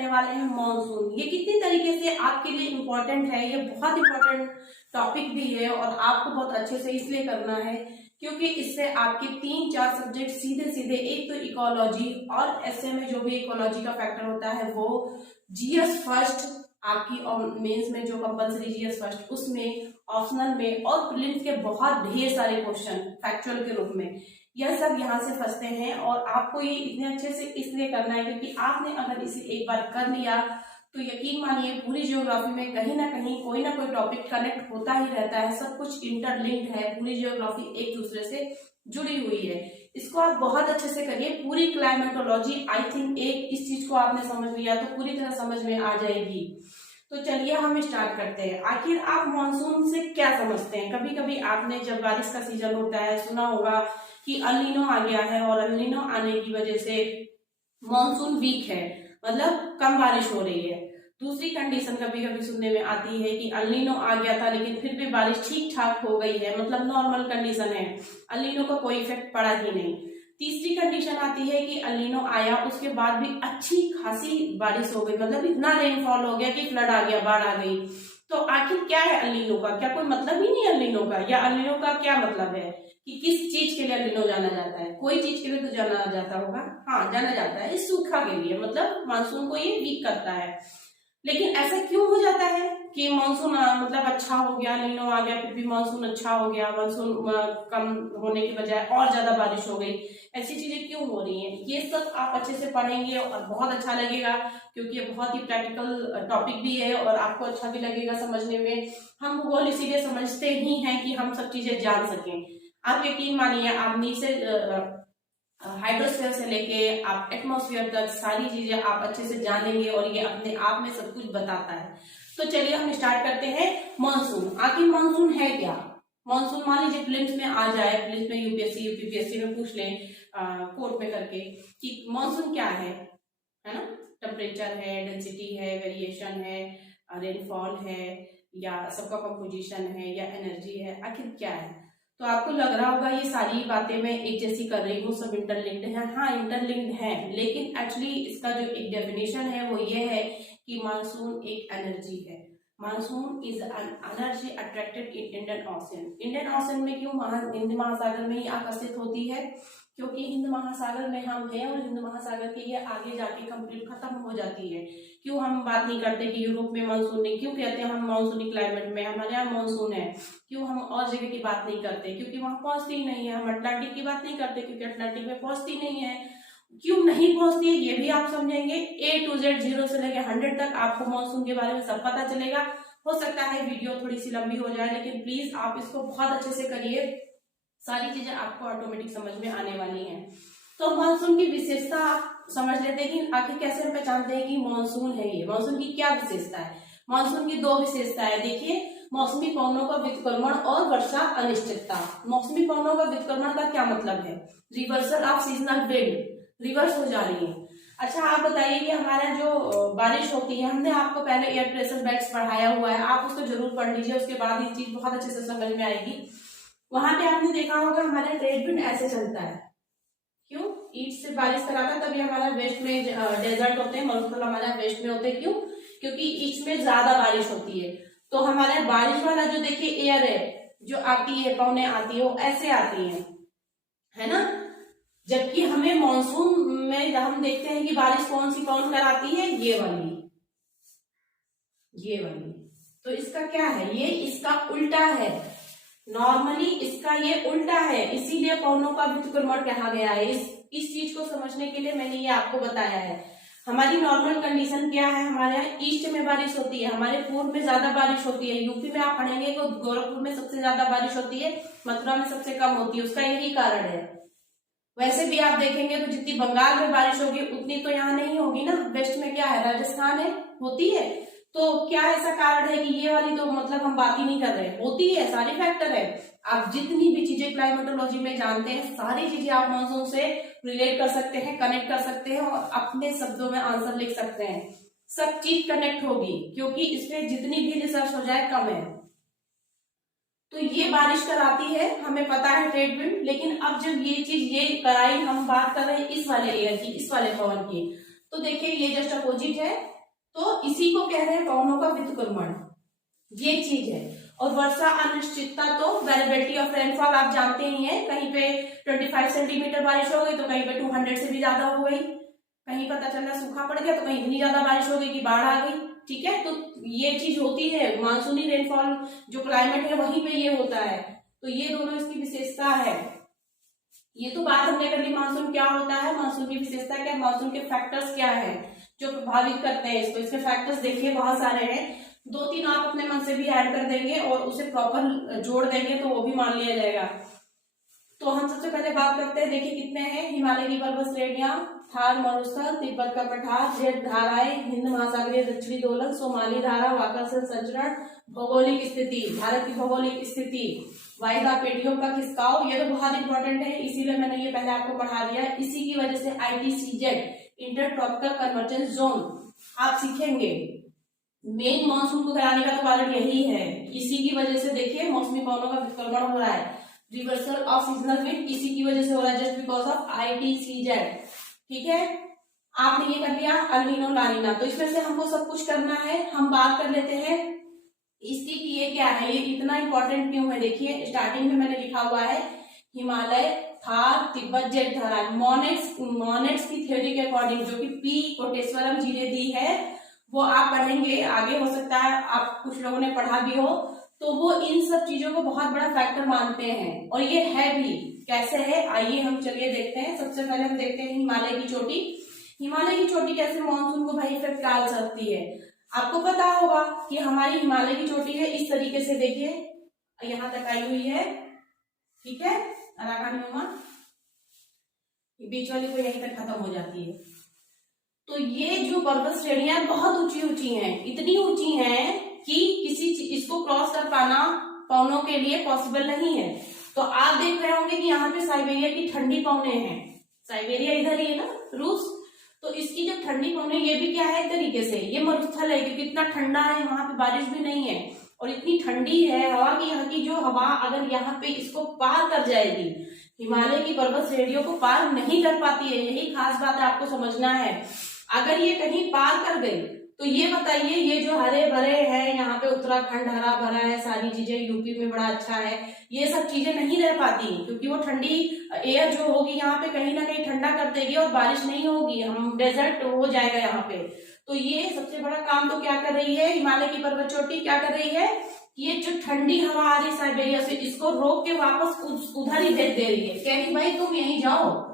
करने वाले हैं मॉनसून। ये कितनी तरीके से आपके लिए इम्पोर्टेंट है, ये बहुत इम्पोर्टेंट टॉपिक भी है और आपको बहुत अच्छे से इसलिए करना है क्योंकि इससे आपके 3-4 सब्जेक्ट सीधे सीधे, एक तो इकोलॉजी और ऐसे में जो भी इकोलॉजी का फैक्टर होता है वो, जीएस फर्स्ट आपकी मेंस में जो कंपलसरी जीएस फर्स्ट, उसमें ऑप्शनल में और प्रीलिम्स के बहुत ढेर सारे क्वेश्चन फैक्चुअल के रूप में, यह सब यहाँ से फंसते हैं। और आपको ये इतने अच्छे से इसलिए करना है क्योंकि आपने अगर इसे एक बार कर लिया तो यकीन मानिए पूरी जियोग्राफी में कहीं ना कहीं कोई ना कोई टॉपिक कनेक्ट होता ही रहता है, सब कुछ इंटरलिंक्ड है, पूरी जियोग्राफी एक दूसरे से जुड़ी हुई है। इसको आप बहुत अच्छे से करिए। पूरी क्लाइमेटोलॉजी आई थिंक एक इस चीज को आपने समझ लिया तो पूरी तरह समझ में आ जाएगी। तो चलिए हम स्टार्ट करते हैं। आखिर आप मॉनसून से क्या समझते हैं? कभी कभी आपने जब बारिश का सीजन होता है सुना होगा कि अल नीनो आ गया है और अल नीनो आने की वजह से मॉनसून वीक है, मतलब कम बारिश हो रही है। दूसरी कंडीशन कभी कभी सुनने में आती है कि अल नीनो आ गया था लेकिन फिर भी बारिश ठीक ठाक हो गई है, मतलब नॉर्मल कंडीशन है, अल नीनो का कोई इफेक्ट पड़ा ही नहीं। तीसरी कंडीशन आती है कि अल नीनो आया उसके बाद भी अच्छी खासी बारिश हो गई, मतलब इतना रेनफॉल हो गया कि फ्लड आ गया, बाढ़ आ गई। तो आखिर क्या है अल नीनो का? क्या कोई मतलब ही नहीं अल नीनो का? या अल नीनो का क्या मतलब है कि किस चीज के लिए अल नीनो जाना जाता है? कोई चीज के लिए तो जाना जाता होगा, हाँ जाना जाता है, इस सूखा के लिए, मतलब मानसून को ये वीक करता है। लेकिन ऐसा क्यों हो जाता है कि मानसून मतलब अच्छा हो गया, नीनो आ गया, फिर भी मानसून अच्छा हो गया, मानसून कम होने की बजाय और ज्यादा बारिश हो गई? ऐसी चीजें क्यों हो रही हैं? ये सब आप अच्छे से पढ़ेंगे और बहुत अच्छा लगेगा क्योंकि ये बहुत ही प्रैक्टिकल टॉपिक भी है और आपको अच्छा भी लगेगा समझने में। हम भूगोल इसीलिए समझते ही हैं कि हम सब चीजें जान सकें। आप यकीन मानिए, आप नीचे हाइड्रोस्फीयर से लेके आप एटमॉस्फेयर तक सारी चीजें आप अच्छे से जानेंगे और ये अपने आप में सब कुछ बताता है। तो चलिए हम स्टार्ट करते हैं। मानसून, आखिर मानसून है क्या? मानसून मान लीजिए प्रीलिम्स में आ जाए, प्रीलिम्स में यूपीएससी यूपीपीएससी में पूछ लें कोर्ट में करके कि मानसून क्या है ना? टेम्परेचर है, डेंसिटी है, वेरिएशन है, रेनफॉल है, या सबका कंपोजिशन है, या एनर्जी है, आखिर क्या है? तो आपको लग रहा होगा ये सारी बातें मैं एक जैसी कर रही हूँ, सब इंटरलिंक्ड है। हाँ इंटरलिंक्ड है, लेकिन एक्चुअली इसका जो एक डेफिनेशन है वो ये है कि मानसून एक एनर्जी है। Monsoon is an energy attracted in Indian ocean. Indian ocean में क्यों? हिंद महासागर में ही आकर्षित होती है क्योंकि हिंद महासागर में हम हैं और हिंद महासागर के ये आगे जाके कंप्लीट खत्म हो जाती है। क्यों हम बात नहीं करते कि यूरोप में मानसून नहीं? क्यों कहते हैं हम मानसूनी क्लाइमेट में, हमारे यहाँ मानसून है? क्यों हम और जगह की बात नहीं करते? क्योंकि वहां पहुंचती ही नहीं है। हम अटलांटिक की बात नहीं करते क्योंकि अटलांटिक में पहुंचती नहीं है। क्यों नहीं पहुंचती है ये भी आप समझेंगे। A to Z 0 से लेकर 100 तक आपको मानसून के बारे में सब पता चलेगा। हो सकता है वीडियो थोड़ी सी लंबी हो जाए लेकिन प्लीज आप इसको बहुत अच्छे से करिए, सारी चीजें आपको ऑटोमेटिक समझ में आने वाली हैं। तो मानसून की विशेषता आप समझ लेते हैं कि आखिर कैसे हम पहचानते हैं कि मानसून है ये। मानसून की क्या विशेषता है? मानसून की 2 विशेषताएं देखिए, मौसमी पवनों का व्युत्क्रमण और वर्षा अनिश्चितता। मौसमी पवनों का व्युत्क्रमण का क्या मतलब है? Reversal of seasonal wind, reverse हो जा रही है। अच्छा आप बताइए कि हमारा जो बारिश होती है, हमने आपको पहले एयर प्रेशर बेड्स पढ़ाया हुआ है, आप उसको जरूर पढ़ लीजिए, उसके बाद ये चीज बहुत अच्छे से समझ में आएगी। वहां पे आपने देखा होगा हमारा ट्रेड विंड ऐसे चलता है। क्यों? ईस्ट से बारिश कराता, तभी हमारा वेस्ट में डेजर्ट होते हैं, मरुस्थल हमारा वेस्ट में होते हैं। क्यों? क्योंकि ईस्ट में ज्यादा बारिश होती है। तो हमारे बारिश वाला जो देखिए एयर है जो आती है, पवने आती है, वो ऐसे आती है ना? जबकि हमें मानसून में हम देखते हैं कि बारिश कौन सी पवन कराती है? ये वाली, ये वाली। तो इसका क्या है? ये इसका उल्टा है। नॉर्मली इसका ये उल्टा है, इसीलिए पवनों का व्युत्क्रमण कहा गया है। इस चीज को समझने के लिए मैंने ये आपको बताया है। हमारी नॉर्मल कंडीशन क्या है? हमारे यहाँ ईस्ट में बारिश होती है, हमारे पूर्व में ज्यादा बारिश होती है। यूपी में आप पढ़ेंगे तो गोरखपुर में सबसे ज्यादा बारिश होती है, मथुरा में सबसे कम होती है। उसका यही कारण है। वैसे भी आप देखेंगे तो जितनी बंगाल में बारिश होगी उतनी तो यहाँ नहीं होगी ना। वेस्ट में क्या है? राजस्थान है, होती है। तो क्या ऐसा कारण है कि ये वाली तो मतलब हम बात ही नहीं कर रहे? होती है, सारी फैक्टर है। आप जितनी भी चीजें क्लाइमेटोलॉजी में जानते हैं सारी चीजें आप मॉनसून से रिलेट कर सकते हैं, कनेक्ट कर सकते हैं और अपने शब्दों में आंसर लिख सकते हैं। सब चीज कनेक्ट होगी क्योंकि इसमें जितनी भी रिसर्च हो जाए कम है। तो ये बारिश कराती है, हमें पता है ट्रेड विंड। लेकिन अब जब ये चीज ये कराई, हम बात कर रहे हैं इस वाले एयर की, इस वाले पवन की, तो देखिए ये जस्ट अपोजिट है, तो इसी को कह रहे हैं पवनों का व्युत्क्रमण, ये चीज है। और वर्षा अनिश्चितता, तो वेरिएबिलिटी ऑफ रेनफॉल आप जानते ही हैं, कहीं पे 25 सेंटीमीटर बारिश हो गई तो कहीं पे 200 से भी ज्यादा हो गई, कहीं पता चल रहा सूखा पड़ गया तो कहीं इतनी ज्यादा बारिश हो गई कि बाढ़ आ गई, ठीक है। तो ये चीज होती है, मानसूनी रेनफॉल जो क्लाइमेट है वहीं पे ये होता है। तो ये दोनों इसकी विशेषता है। ये तो बात हमने कर ली मानसून क्या होता है, मानसून की विशेषता क्या है, मानसून के फैक्टर्स क्या है जो प्रभावित करते हैं इसको। इसके फैक्टर्स देखिए बहुत सारे हैं, 2-3 आप अपने मन से भी ऐड कर देंगे और उसे प्रॉपर जोड़ देंगे तो वो भी मान लिया जाएगा। तो हम सबसे पहले बात करते हैं, देखिए कितने हैं। हिमालय की पर्वत श्रेणियां, थार मरुस्थल, तिब्बत का पठार, जेट धाराएं, हिंद महासागरीय दक्षिणी दोलन, सोमाली धारा, आकर्षण संचरण, भौगोलिक स्थिति, भारत की भौगोलिक स्थिति, वायदा पेटियों का खिसकाव, ये तो बहुत इंपॉर्टेंट है, इसीलिए मैंने ये पहले आपको पढ़ा दिया। इसी की वजह से ITCZ inter tropical convergence zone आप सीखेंगे। मेन मानसून को कराने का तो कारण यही है, इसी की वजह से देखिए मौसमी पवनों का व्युत्क्रमण हो रहा है, रिवर्सल ऑफ सीजनल विंड इसी की वजह से हो रहा है, जस्ट बिकॉज ऑफ ITCZ, ठीक है। आपने ये कर लिया अल नीनो ला नीना, तो इसमें से हमको सब कुछ करना है। हम बात कर लेते हैं इसकी कि ये क्या है, ये इतना इंपॉर्टेंट क्यों है। देखिए स्टार्टिंग में मैंने लिखा हुआ है हिमालय, थार, तिब्बत, जेट धारा, मोनेट्स की थ्योरी के अकॉर्डिंग, जो कि पी कोटेश्वरम जी ने दी है, वो आप पढ़ेंगे आगे, हो सकता है आप कुछ लोगों ने पढ़ा भी हो, तो वो इन सब चीजों को बहुत बड़ा फैक्टर मानते हैं और ये है भी। कैसे है आइए हम चलिए देखते हैं। सबसे पहले हम देखते हैं हिमालय की चोटी। हिमालय की चोटी कैसे मानसून को भाई इफेक्ट डाल सकती है। आपको पता होगा कि हमारी हिमालय की चोटी है इस तरीके से, देखिए यहां तक आई हुई है, ठीक है, अराकान बीच वाली को यहीं तक खत्म हो जाती है। तो ये जो पर्वत श्रेणियां बहुत ऊंची ऊंची हैं, इतनी ऊंची हैं कि किसी इसको क्रॉस कर पाना पवनों के लिए पॉसिबल नहीं है। तो आप देख रहे होंगे कि यहाँ पे साइबेरिया की ठंडी पवने हैं, साइबेरिया इधर ही है ना, रूस, तो इसकी जो ठंडी पवने ये भी क्या है एक तरीके से, ये मरुस्थल है क्योंकि इतना ठंडा है, वहां पे बारिश भी नहीं है और इतनी ठंडी है हवा की, यहाँ की जो हवा अगर यहाँ पे इसको पार कर जाएगी, हिमालय की पर्वत श्रेणियों को पार नहीं कर पाती है, यही खास बात आपको समझना है। अगर ये कहीं पार कर गई तो ये बताइए, ये जो हरे भरे हैं यहाँ पे, उत्तराखंड हरा भरा है, सारी चीजें यूपी में बड़ा अच्छा है, ये सब चीजें नहीं रह पाती क्योंकि वो ठंडी एयर जो होगी यहाँ पे कहीं ना कहीं ठंडा कर देगी और बारिश नहीं होगी, हम डेजर्ट हो जाएगा यहाँ पे। तो ये सबसे बड़ा काम तो क्या कर रही है हिमालय की पर्वत चोटी, क्या कर रही है, ये जो ठंडी हवा आ रही साइबेरिया से, इसको रोक के वापस उधर ही भेज दे रही है, कह रही भाई तुम यहीं जाओ।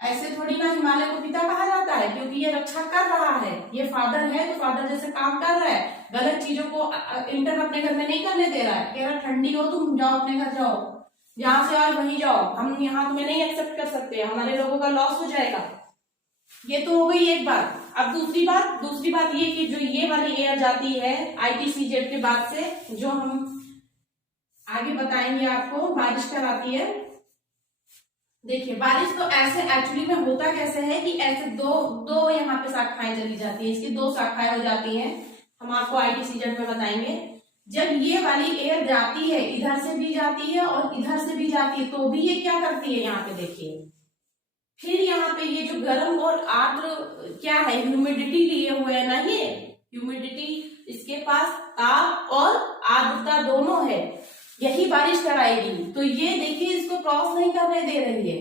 ऐसे थोड़ी ना हिमालय को पिता कहा जाता है, क्योंकि ये रक्षा कर रहा है, ये फादर है तो फादर जैसे काम कर रहा है, गलत चीजों को इंटर अपने घर में नहीं करने दे रहा है, कह रहा ठंडी हो तुम जाओ अपने घर जाओ, जहां से आए वहीं जाओ, हम यहाँ तुम्हें नहीं एक्सेप्ट कर सकते, हमारे लोगों का लॉस हो जाएगा। ये तो हो गई एक बात। अब दूसरी बात ये कि जो ये वाली एयर जाती है ITCZ के बाद से, जो हम आगे बताएंगे आपको, बारिश कराती है। देखिए बारिश तो ऐसे एक्चुअली में होता कैसे है कि ऐसे दो यहाँ पे शाखाएं चली जाती है, इसकी 2 शाखाएं हो जाती हैं, हम आपको ITCZ में बताएंगे। जब ये वाली एयर जाती है, इधर से भी जाती है और इधर से भी जाती है, तो भी ये क्या करती है, यहाँ पे देखिए, फिर यहाँ पे ये जो गर्म और आर्द्र क्या है, ह्यूमिडिटी लिए हुए है ना, ये ह्यूमिडिटी, इसके पास ताप और आर्द्रता दोनों है, यही बारिश कराएगी। तो ये देखिए इसको क्रॉस नहीं करने दे रही है।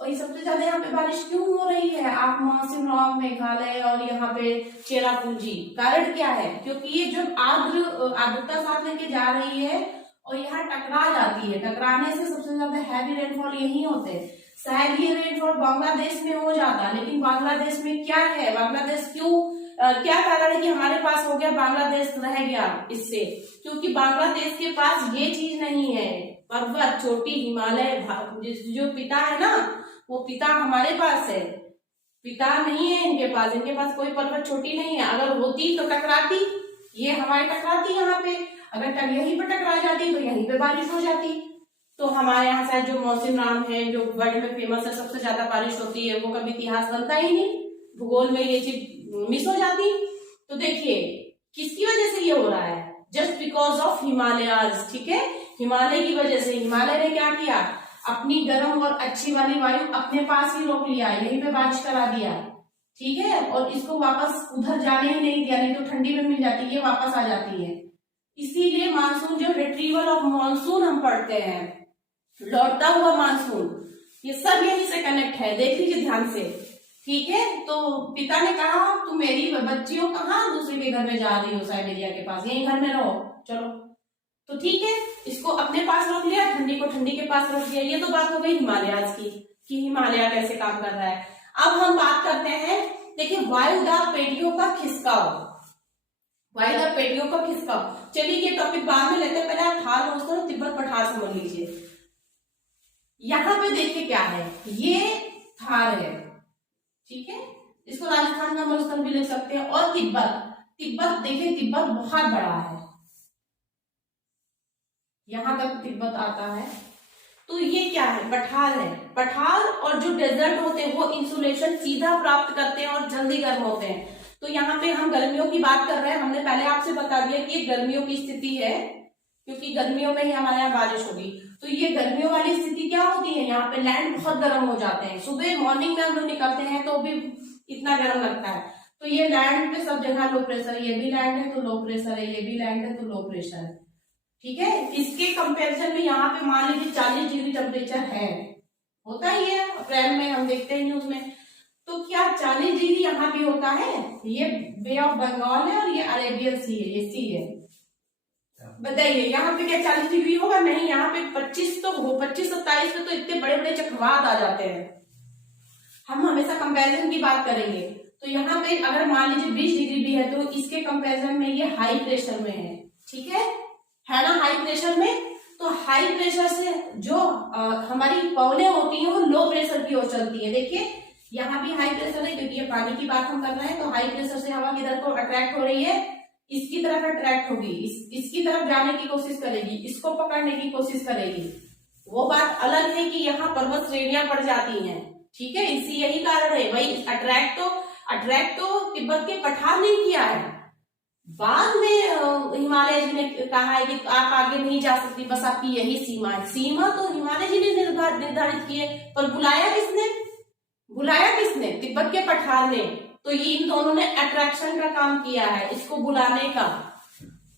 और ये सबसे ज्यादा यहाँ पे बारिश क्यों हो रही है, आप शिमला, मेघालय और यहाँ पे चेरापूंजी, कारण क्या है, क्योंकि ये जो आर्द्रता साथ लेके जा रही है और यहाँ टकरा जाती है, टकराने से सबसे ज्यादा हैवी रेनफॉल यही होते हैं। शायद ये रेनफॉल बांग्लादेश में हो जाता, लेकिन बांग्लादेश में क्या है, बांग्लादेश क्यों, क्या कारण है कि हमारे पास हो गया, बांग्लादेश रह गया इससे, क्योंकि बांग्लादेश के पास ये चीज नहीं है, पर्वत चोटी हिमालय, जो पिता है ना, वो पिता हमारे पास है, पिता नहीं है इनके पास कोई पर्वत चोटी नहीं है। अगर होती तो टकराती, ये हमारे टकराती यहाँ पे, अगर यहीं पर टकरा जाती तो यहीं पे बारिश हो जाती। तो हमारे यहाँ शायद जो मौसम राम है, जो वर्ल्ड में फेमस है, सबसे ज्यादा बारिश होती है, वो कभी इतिहास बनता ही नहीं, भूगोल में ये चीज मिस हो जाती। तो देखिए किसकी वजह से ये हो रहा है, जस्ट बिकॉज ऑफ हिमालयाज, ठीक है, हिमालय की वजह से। हिमालय ने क्या किया, अपनी गर्म और अच्छी वाली वायु अपने पास ही रोक लिया, यहीं पे बारिश करा दिया, ठीक है, और इसको वापस उधर जाने ही नहीं दिया, नहीं तो ठंडी में मिल जाती है, ये वापस आ जाती है। इसीलिए मानसून जो रिट्रीवल ऑफ मानसून हम पढ़ते हैं, लौटता हुआ मानसून, ये सब यहीं से कनेक्ट है, देख लीजिए ध्यान से। ठीक है, तो पिता ने कहा तुम मेरी बच्चियों कहाँ दूसरे के घर में जा रही हो, साइबेरिया के पास, यहीं घर में रहो, चलो। तो ठीक है, इसको अपने पास रोक लिया, ठंडी को ठंडी के पास रोक लिया। ये तो बात हो गई हिमालयाज की कि हिमालय कैसे काम कर रहा है। अब हम बात करते हैं, देखिए वायुदाब पेटियों का खिसकाव, वायुदाब पेटियों का खिसकाव। चलिए ये टॉपिक बाद में लेते हैं, पहले आप थार महोत्सव और तिब्बत पठार समझ लीजिए। यहाँ पे देखिए क्या है, ये थार है, ठीक है, इसको राजस्थान का मरुस्थल भी लिख सकते हैं। और तिब्बत, तिब्बत देखिए, तिब्बत बहुत बड़ा है, यहां तक तिब्बत आता है। तो ये क्या है, पठार है। पठार और जो डेजर्ट होते हैं वो इंसुलेशन सीधा प्राप्त करते हैं और जल्दी गर्म होते हैं। तो यहाँ पे हम गर्मियों की बात कर रहे हैं, हमने पहले आपसे बता दिया कि ये गर्मियों की स्थिति है, क्योंकि गर्मियों में ही हमारे यहाँ बारिश होगी। तो ये गर्मियों वाली स्थिति क्या होती है, यहाँ पे लैंड बहुत गर्म हो जाते हैं, सुबह मॉर्निंग में हम लोग निकलते हैं तो भी इतना गर्म लगता है। तो ये लैंड पे सब जगह लो प्रेशर, ये भी लैंड है तो लो प्रेशर है, ये भी लैंड है तो लो प्रेशर है। ठीक है, इसके कंपैरिजन में यहाँ पे मान लीजिए 40 डिग्री टेम्परेचर है, होता ही है, अप्रैल में हम देखते हैं न्यूज में। तो क्या 40 डिग्री यहाँ भी होता है? ये बे ऑफ बंगाल है और ये अरेबियन सी है, ये सी है। बताइए यहाँ पे क्या 40 डिग्री होगा? नहीं, यहाँ पे 25 तो हो, 25-27 में तो इतने बड़े बड़े चक्रवात आ जाते हैं। हम हमेशा कंपैरिजन की बात करेंगे। तो यहाँ पे अगर मान लीजिए 20 डिग्री भी है तो इसके कंपैरिजन में ये हाई प्रेशर में है, ठीक है ना, हाई प्रेशर में। तो हाई प्रेशर से जो हमारी पवनें होती हैं वो लो प्रेशर की ओर चलती है। देखिए यहाँ भी हाई प्रेशर है क्योंकि ये पानी की बात हम कर रहे हैं, तो हाई प्रेशर से हवा किधर को अट्रैक्ट हो रही है, इसकी तरफ अट्रैक्ट होगी, इसकी तरफ जाने की कोशिश करेगी, इसको पकड़ने की कोशिश करेगी। वो बात अलग है कि यहाँ पर्वत श्रेणियां पड़ जाती हैं, ठीक है, इसी यही कारण है। भाई अट्रैक्ट तो तिब्बत के पठार नहीं किया है, बाद में हिमालय जी ने कहा है कि आप आगे नहीं जा सकती, बस आपकी यही सीमा है। सीमा तो हिमालय जी ने निर्धारित की है, पर बुलाया किसने? तिब्बत के पठार ने। तो ये इन दोनों ने अट्रैक्शन का काम किया है, इसको बुलाने का।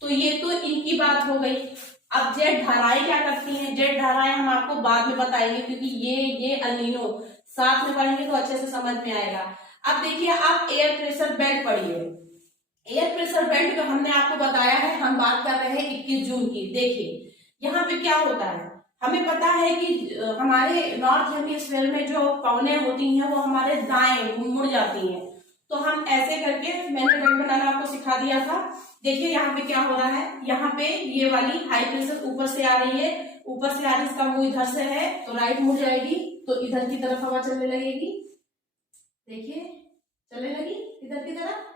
तो ये तो इनकी बात हो गई। अब जेट धाराएं क्या करती हैं? जेट धाराएं हम आपको बाद में बताएंगे, क्योंकि ये अल नीनो साथ में पढ़ेंगे तो अच्छे से समझ में आएगा। अब देखिए, आप एयर प्रेशर बेल्ट पढ़िए। एयर प्रेशर बेल्ट जो हमने आपको बताया है, हम बात कर रहे हैं 21 जून की। देखिए यहाँ पे क्या होता है, हमें पता है कि हमारे नॉर्थ हेमिस्फीयर में जो पवनें होती हैं वो हमारे दाएं मुड़ जाती हैं। तो हम ऐसे करके, मैंने बेल्ट बनाना आपको सिखा दिया था। देखिए यहाँ पे क्या हो रहा है, यहाँ पे ये वाली हाई प्रेशर ऊपर से आ रही है, ऊपर से आ रही, इसका मुंह इधर से है तो राइट मुड़ जाएगी, तो इधर की तरफ हवा चलने लगेगी। देखिए चलने लगी इधर की तरफ।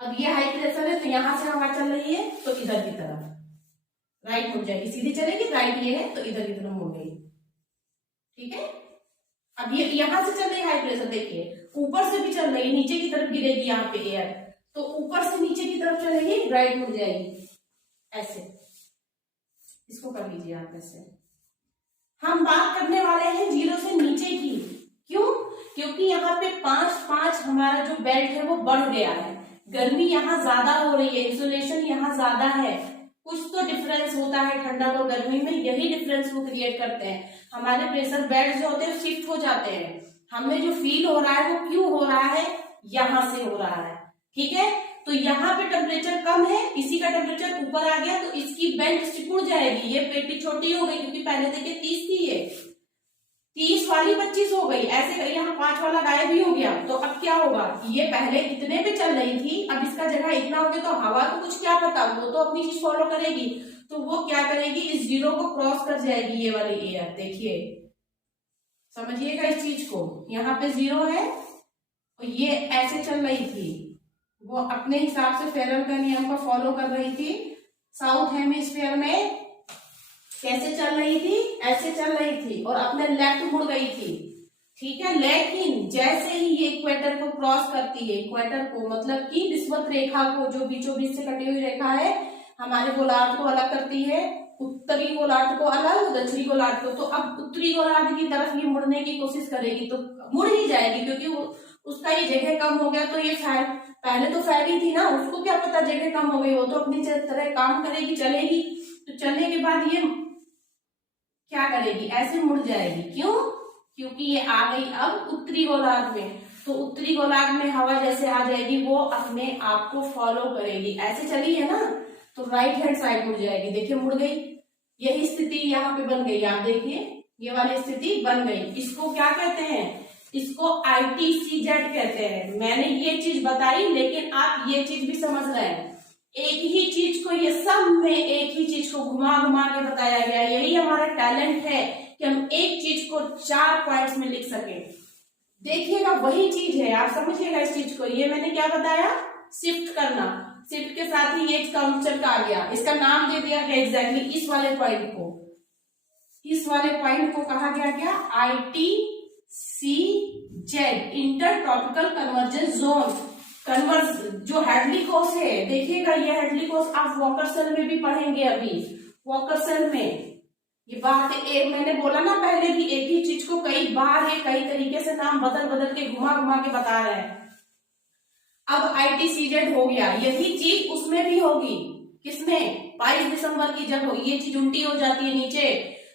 अब ये हाई प्रेशर है तो यहाँ से हवा चल रही है तो इधर की तरफ राइट मुड़ जाएगी, सीधी चलेगी, राइट ये है तो इधर की तरफ मुड़ गई, ठीक है। अब ये यहाँ से चल रही हाई प्रेशर, देखिए ऊपर से भी चल रही है, नीचे की तरफ गिरेगी यहाँ पे एयर, तो ऊपर से नीचे की तरफ चलेगी, राइट मुड़ जाएगी, ऐसे। इसको कर लीजिए आप ऐसे। हम बात करने वाले हैं 0 से नीचे की। क्यों? क्योंकि यहाँ पे 5-5 हमारा जो बेल्ट है वो बढ़ गया है, गर्मी यहाँ ज्यादा हो रही है, इंसुलेशन यहाँ ज्यादा है, कुछ तो डिफरेंस होता है ठंडा और गर्मी में, यही डिफरेंस वो क्रिएट करते हैं। हमारे प्रेशर बेल्ट जो होते हैं शिफ्ट हो जाते हैं, हमें जो फील हो रहा है वो क्यों हो रहा है, यहाँ से हो रहा है, ठीक है। तो यहाँ पे टेम्परेचर कम है, इसी का टेम्परेचर ऊपर आ गया तो इसकी बेल्ट सिकुड़ जाएगी, ये पेटी छोटी हो गई, क्योंकि पहले देखिए 30 थी, ये 30 वाली 25 हो गई, ऐसे यहाँ 5 वाला गायब ही हो गया। तो अब क्या होगा, ये पहले इतने पे चल रही थी, अब इसका जगह इतना हो गया, तो हवा को कुछ क्या पता, वो तो अपनी चीज फॉलो करेगी। तो वो क्या करेगी, इस 0 को क्रॉस कर जाएगी ये वाली एयर। देखिए समझिएगा इस चीज को, यहाँ पे 0 है और ये ऐसे चल रही थी, वो अपने हिसाब से फेरल का नियम को फॉलो कर रही थी। साउथ हेमिस्फीयर में कैसे चल रही थी, ऐसे चल रही थी और अपने लेफ्ट मुड़ गई थी, ठीक है। लेकिन जैसे ही ये इक्वेटर को क्रॉस करती है, इक्वेटर को मतलब कि विषुवत रेखा को, जो बीचों बीच से कटी हुई रेखा है, हमारे गोलार्ध को अलग करती है, उत्तरी गोलार्ध को अलग, दक्षिणी गोलार्ध को। तो अब उत्तरी गोलार्ध की तरफ ये मुड़ने की कोशिश करेगी तो मुड़ ही जाएगी, क्योंकि वो उसका ये जगह कम हो गया तो ये फैल, पहले तो फैली थी ना, उसको क्या पता जगह कम हो गई, वो तो अपनी तरह काम करेगी, चलेगी। तो चलने के बाद ये क्या करेगी, ऐसे मुड़ जाएगी। क्यों? क्योंकि ये आ गई अब उत्तरी गोलार्ध में। तो उत्तरी गोलार्ध में हवा जैसे आ जाएगी वो अपने आप को फॉलो करेगी, ऐसे चली है ना, तो राइट हैंड साइड मुड़ जाएगी। देखिए मुड़ गई, यही स्थिति यहाँ पे बन गई, आप देखिए ये वाली स्थिति बन गई। इसको क्या कहते हैं? इसको ITCZ कहते हैं। मैंने ये चीज बताई, लेकिन आप ये चीज भी समझ रहे हैं, एक ही चीज को, ये सब में एक ही चीज को घुमा घुमा के बताया गया। यही हमारा टैलेंट है कि हम एक चीज को 4 पॉइंट्स में लिख सके। देखिएगा वही चीज है, आप समझिएगा इस चीज को। ये मैंने क्या बताया? शिफ्ट करना, शिफ्ट के साथ ही ये काउंटर का आ गया, इसका नाम दे दिया गया एग्जैक्टली इस वाले पॉइंट को, इस वाले पॉइंट को कहा गया ITCZ, inter tropical convergence zone. Converse जो हैडली कोस है, देखिएगा ये हैडली कोस आप वॉकर सेल में भी पढ़ेंगे। अभी वॉकर सेल में ये बात एक मैंने बोला ना पहले भी, एक ही चीज को कई बार है कई तरीके से नाम बदल बदल के घुमा घुमा के बता रहे हैं। अब ITCZ हो गया, यही चीज उसमें भी होगी। किसमें? 22 दिसंबर की जब ये चीज उल्टी हो जाती है नीचे,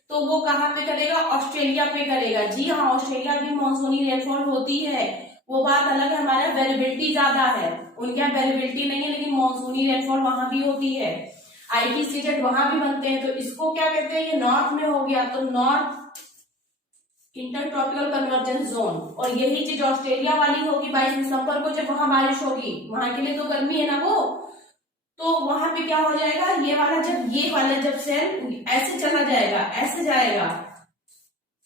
तो वो कहाँ पे करेगा? ऑस्ट्रेलिया पे करेगा। जी हाँ, ऑस्ट्रेलिया भी मानसूनी रेनफॉल होती है, वो बात अलग है, हमारा वेरिएबिलिटी ज्यादा है, उनके यहाँ वेरिएबिलिटी नहीं है, लेकिन मानसूनी रेनफॉल वहां भी होती है। ITCZ वहां भी बनते हैं। तो इसको क्या कहते हैं? ये नॉर्थ में हो गया, तो north inter tropical convergence zone. और यही चीज ऑस्ट्रेलिया वाली होगी 22 दिसंबर को, जब वहां बारिश होगी, वहां के लिए तो गर्मी है ना वो, तो वहां पे क्या हो जाएगा? ये वाला जब सेल ऐसे चला जाएगा, ऐसे जाएगा,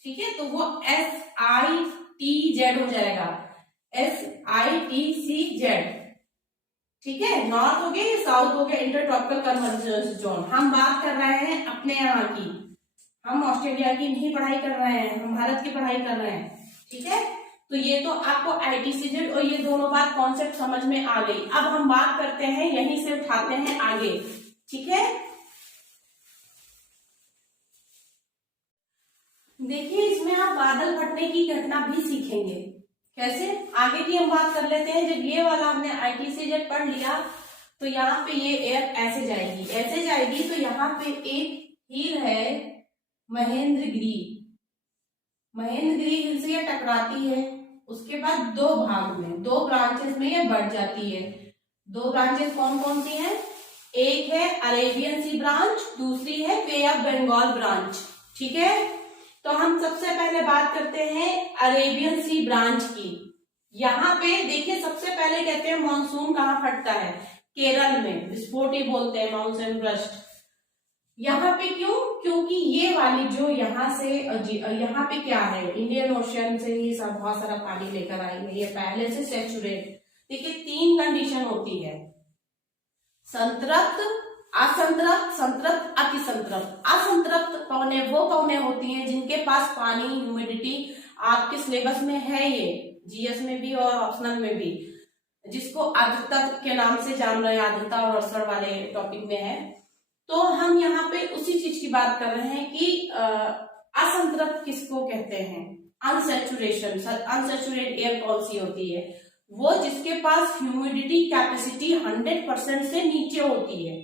ठीक है, तो वो SITZ हो जाएगा, SITCZ, ठीक है। नॉर्थ हो गया, साउथ हो गया, इंटर ट्रॉपिकल कन्वर्जेंस जोन। हम बात कर रहे हैं अपने यहाँ की, हम ऑस्ट्रेलिया की नहीं पढ़ाई कर रहे हैं, हम भारत की पढ़ाई कर रहे हैं, ठीक है। तो ये तो आपको ITCZ और ये दोनों बात कॉन्सेप्ट समझ में आ गई। अब हम बात करते हैं, यहीं से उठाते हैं आगे, ठीक है। देखिए इसमें आप बादल फटने की घटना भी सीखेंगे। कैसे? आगे की हम बात कर लेते हैं। जब ये वाला हमने ITCZ पढ़ लिया, तो यहाँ पे ये एयर ऐसे जाएगी, ऐसे जाएगी, तो यहाँ पे एक हिल है महेंद्रगिरी, महेंद्रगिरी हिल से ये टकराती है। उसके बाद दो भाग में, दो ब्रांचेस में ये बढ़ जाती है। दो ब्रांचेस कौन कौन सी हैं? एक है अरेबियन सी ब्रांच, दूसरी है बे ऑफ बंगाल ब्रांच, ठीक है। तो हम सबसे पहले बात करते हैं अरेबियन सी ब्रांच की। यहाँ पे देखिए सबसे पहले कहते हैं मानसून कहाँ फटता है? केरल में, विस्फोटी बोलते हैं, मानसून बर्स्ट। यहाँ पे क्यों? क्योंकि ये वाली जो यहाँ से, यहाँ पे क्या है, इंडियन ओशियन से ही सब बहुत सारा पानी लेकर आएंगे, ये पहले से सैचुरेट। देखिए 3 कंडीशन होती है, संतृप्त, असंतृप्त, संतृप्त, अतिसंतृप्त। असंतृप्त पौने वो पौने होती हैं जिनके पास पानी, ह्यूमिडिटी, आपके सिलेबस में है ये, GS में भी और ऑप्शनल में भी, जिसको आर्द्रता के नाम से जान रहे हैं, आर्द्रता और वर्षण वाले टॉपिक में है। तो हम यहाँ पे उसी चीज की बात कर रहे हैं कि असंतृप्त किसको कहते हैं? अनसैचुरेशन, अनसैचुरेट एयर कौन सी होती है? वो जिसके पास ह्यूमिडिटी कैपेसिटी 100% से नीचे होती है,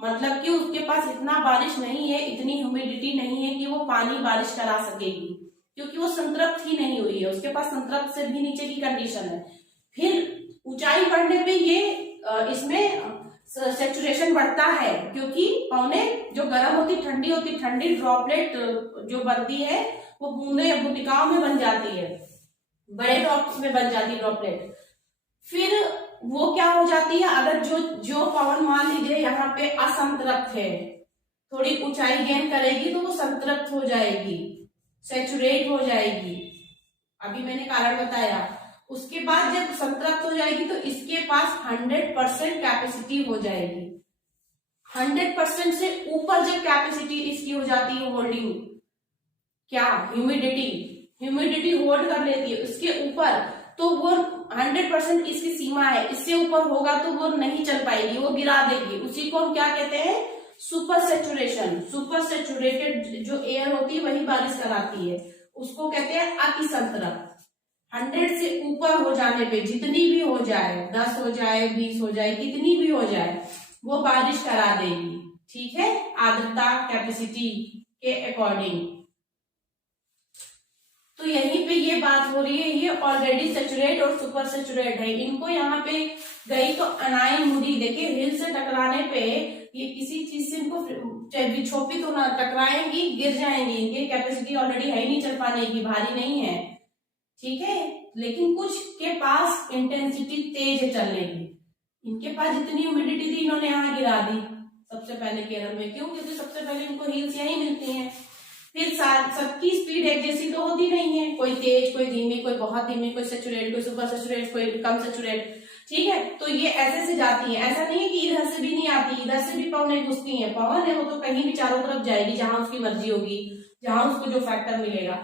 मतलब कि उसके पास इतना बारिश नहीं है, इतनी ह्यूमिडिटी नहीं है कि वो पानी बारिश करा सकेगी, क्योंकि वो संतृप्त ही नहीं हुई है, उसके पास संतृप्त से भी नीचे की कंडीशन है। फिर ऊंचाई बढ़ने पे ये इसमें सैचुरेशन बढ़ता है, क्योंकि पौने जो गर्म होती, ठंडी होती, ठंडी ड्रॉपलेट जो बनती है वो बूंदे या बुटिकाओं में बन जाती है, बड़े ड्रॉप्स में बन जाती है ड्रॉपलेट। फिर वो क्या हो जाती है, अगर जो पवन मान लीजिए यहाँ पे असंतृप्त है, थोड़ी ऊंचाई गेन करेगी तो वो संतृप्त हो जाएगी, सैचुरेट हो जाएगी। अभी मैंने कारण बताया। उसके बाद जब संतृप्त हो जाएगी तो इसके पास 100% कैपेसिटी हो जाएगी। 100% से ऊपर जब कैपेसिटी इसकी हो जाती है होल्डिंग, क्या? ह्यूमिडिटी होल्ड कर लेती है उसके ऊपर, तो वो 100% इसकी सीमा है, इससे ऊपर होगा तो वो नहीं चल पाएगी, वो गिरा देगी। उसी को हम क्या कहते हैं? Super saturation. सुपर सैचुरेटेड जो एयर होती है वही बारिश कराती है, उसको कहते हैं अतिसंतृप्त। 100 से ऊपर हो जाने पे, जितनी भी हो जाए, 10 हो जाए, 20 हो जाए, कितनी भी हो जाए, वो बारिश करा देगी। ठीक है, आर्द्रता कैपेसिटी के अकॉर्डिंग। तो यहीं पे ये बात हो रही है, ये ऑलरेडी सेचुरेट और सुपर सेचुरेट है। इनको यहाँ पे गई तो अनाई मुड़ी, देखिए हिल से टकराने पे ये किसी चीज से इनको विक्षोभित होना, टकराएंगी, गिर जाएंगी। इनकी कैपेसिटी ऑलरेडी है ही नहीं चल पाने की, भारी नहीं है। ठीक है, लेकिन कुछ के पास इंटेंसिटी तेज है चलने की। इनके पास जितनी ह्यूमिडिटी थी इन्होंने यहाँ गिरा दी सबसे पहले केरल में। क्यों? क्योंकि सबसे पहले इनको हिल्स यही मिलती हैं। फिर सबकी स्पीड एक जैसी तो होती नहीं है, कोई तेज, कोई धीमी, कोई बहुत धीमी, कोई सेचुरेट, कोई सुपर सेचुरेट, कोई कम सेचुरेट। ठीक है, तो ये ऐसे से जाती है। ऐसा नहीं है कि इधर से भी नहीं आती, इधर से भी पवन घुसती है। पवन है वो तो कहीं भी चारों तरफ जाएगी, जहां उसकी मर्जी होगी, जहां उसको जो फैक्टर मिलेगा।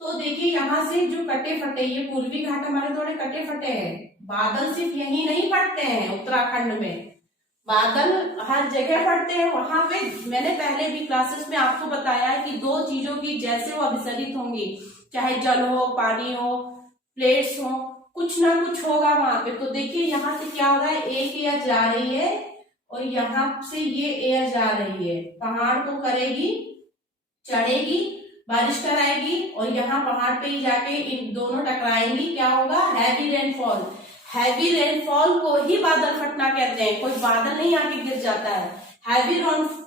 तो देखिए यहाँ से जो कटे फटे, ये पूर्वी घाट हमारे थोड़े कटे फटे हैं। बादल सिर्फ यही नहीं फटते हैं उत्तराखंड में, बादल हर जगह फटते हैं। वहां पे मैंने पहले भी क्लासेस में आपको बताया है कि दो चीजों की जैसे वो अभिसरित होंगी, चाहे जल हो, पानी हो, प्लेट्स हो, कुछ ना कुछ होगा वहां पे। तो देखिए यहाँ से क्या हो रहा है, एक एयर जा रही है और यहाँ से ये एयर जा रही है, पहाड़ को करेगी, चढ़ेगी, बारिश कराएगी, और यहाँ पहाड़ पे ही जाके इन दोनों टकराएंगी। क्या होगा? Heavy rainfall. हैवी रेनफॉल को ही बादल फटना कहते हैं। कोई बादल नहीं आके गिर जाता है, हैवी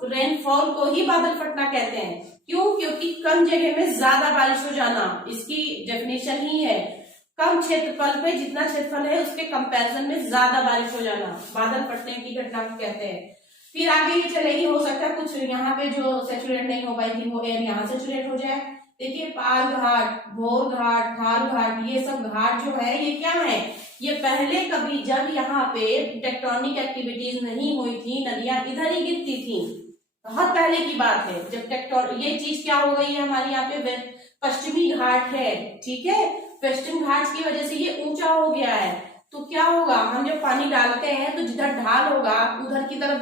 रेनफॉल को ही बादल फटना कहते हैं। क्यों? क्योंकि कम जगह में ज्यादा बारिश हो जाना, इसकी डेफिनेशन ही है। कम क्षेत्रफल पे, जितना क्षेत्रफल है उसके कंपैरिजन में ज्यादा बारिश हो जाना, बादल फटने की घटना को कहते हैं। फिर आगे ये चलेगी, हो सकता है कुछ यहाँ पे जो सेचुरेट नहीं हो पाई थी वो एयर यहाँ सेचुरेट हो जाए। देखिए पाल घाट, भोर घाट, थार घाट, ये सब घाट जो है ये क्या है, ये पहले कभी जब यहाँ पे टेक्टोनिक एक्टिविटीज नहीं हुई थी, नदियां इधर ही गिरती थी, बहुत पहले की बात है। जब ये चीज क्या हो गई है हमारे यहाँ पे, पश्चिमी घाट है। ठीक है, पश्चिम घाट की वजह से ये ऊंचा हो गया है। तो क्या होगा, हम जब पानी डालते हैं तो जिधर ढाल होगा उधर की तरफ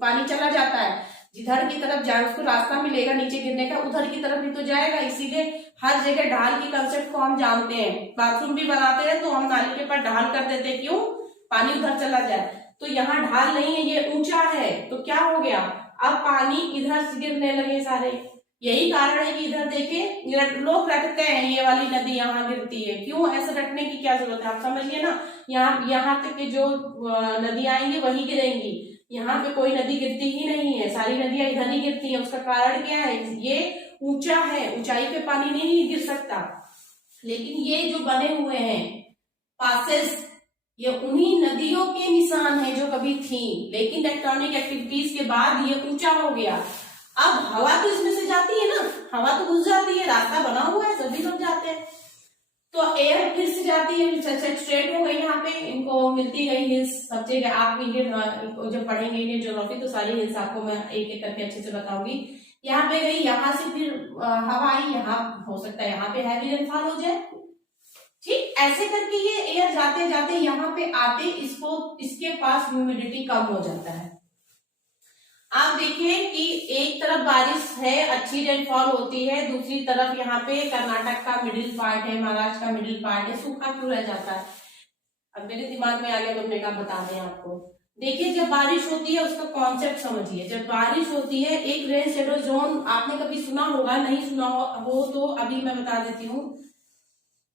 पानी चला जाता है, जिधर की तरफ जाए उसको रास्ता मिलेगा नीचे गिरने का, उधर की तरफ ही तो जाएगा। इसीलिए हर जगह ढाल की कंसेप्ट को हम जानते हैं। बाथरूम भी बनाते हैं तो हम नाली के पास ढाल कर देते हैं, क्यों? पानी उधर चला जाए। तो यहाँ ढाल नहीं है, ये ऊंचा है, तो क्या हो गया, अब पानी इधर से गिरने लगे सारे। यही कारण है कि इधर देखिए लोग रटते हैं ये वाली नदी यहाँ गिरती है। क्यों ऐसा रटने की क्या जरूरत है, आप समझिए ना। यहाँ तक की जो नदी आएंगी वही गिरेंगी, यहाँ पे कोई नदी गिरती ही नहीं है, सारी नदियां इधर ही गिरती हैं। उसका कारण क्या है, ये ऊंचा है, ऊंचाई पे पानी नहीं गिर सकता। लेकिन ये जो बने हुए हैं पासेस, ये उन्हीं नदियों के निशान हैं जो कभी थी, लेकिन टेक्टोनिक एक्टिविटीज के बाद ये ऊंचा हो गया। अब हवा तो इसमें से जाती है ना, हवा तो घुस जाती है, रास्ता बना हुआ है, सभी लोग जाते हैं। तो एयर फिर से जाती है, स्ट्रेट हो गई, यहाँ पे इनको मिलती गई हिल्स सब जगह। आप इंडियन जब पढ़ेंगे इंडियन ज्योग्राफी तो सारी हिल्स आपको मैं एक एक करके अच्छे से बताऊंगी। यहाँ पे गई, यहाँ से फिर हवा आई, यहाँ हो सकता है यहाँ पे हैवी रेनफॉल हो जाए। ठीक, ऐसे करके ये एयर जाते जाते यहाँ पे आते इसके पास ह्यूमिडिटी कम हो जाता है। आप देखिए कि एक तरफ बारिश है, अच्छी रेनफॉल होती है, दूसरी तरफ यहाँ पे कर्नाटक का मिडिल पार्ट है, महाराष्ट्र का मिडिल पार्ट है, सूखा क्यों रह जाता है। अब मेरे दिमाग में आ गया तो मैं बता दें आपको। देखिए जब बारिश होती है उसका कॉन्सेप्ट समझिए। जब बारिश होती है, एक रेन शेडो जोन आपने कभी सुना होगा, नहीं सुना हो तो अभी मैं बता देती हूँ।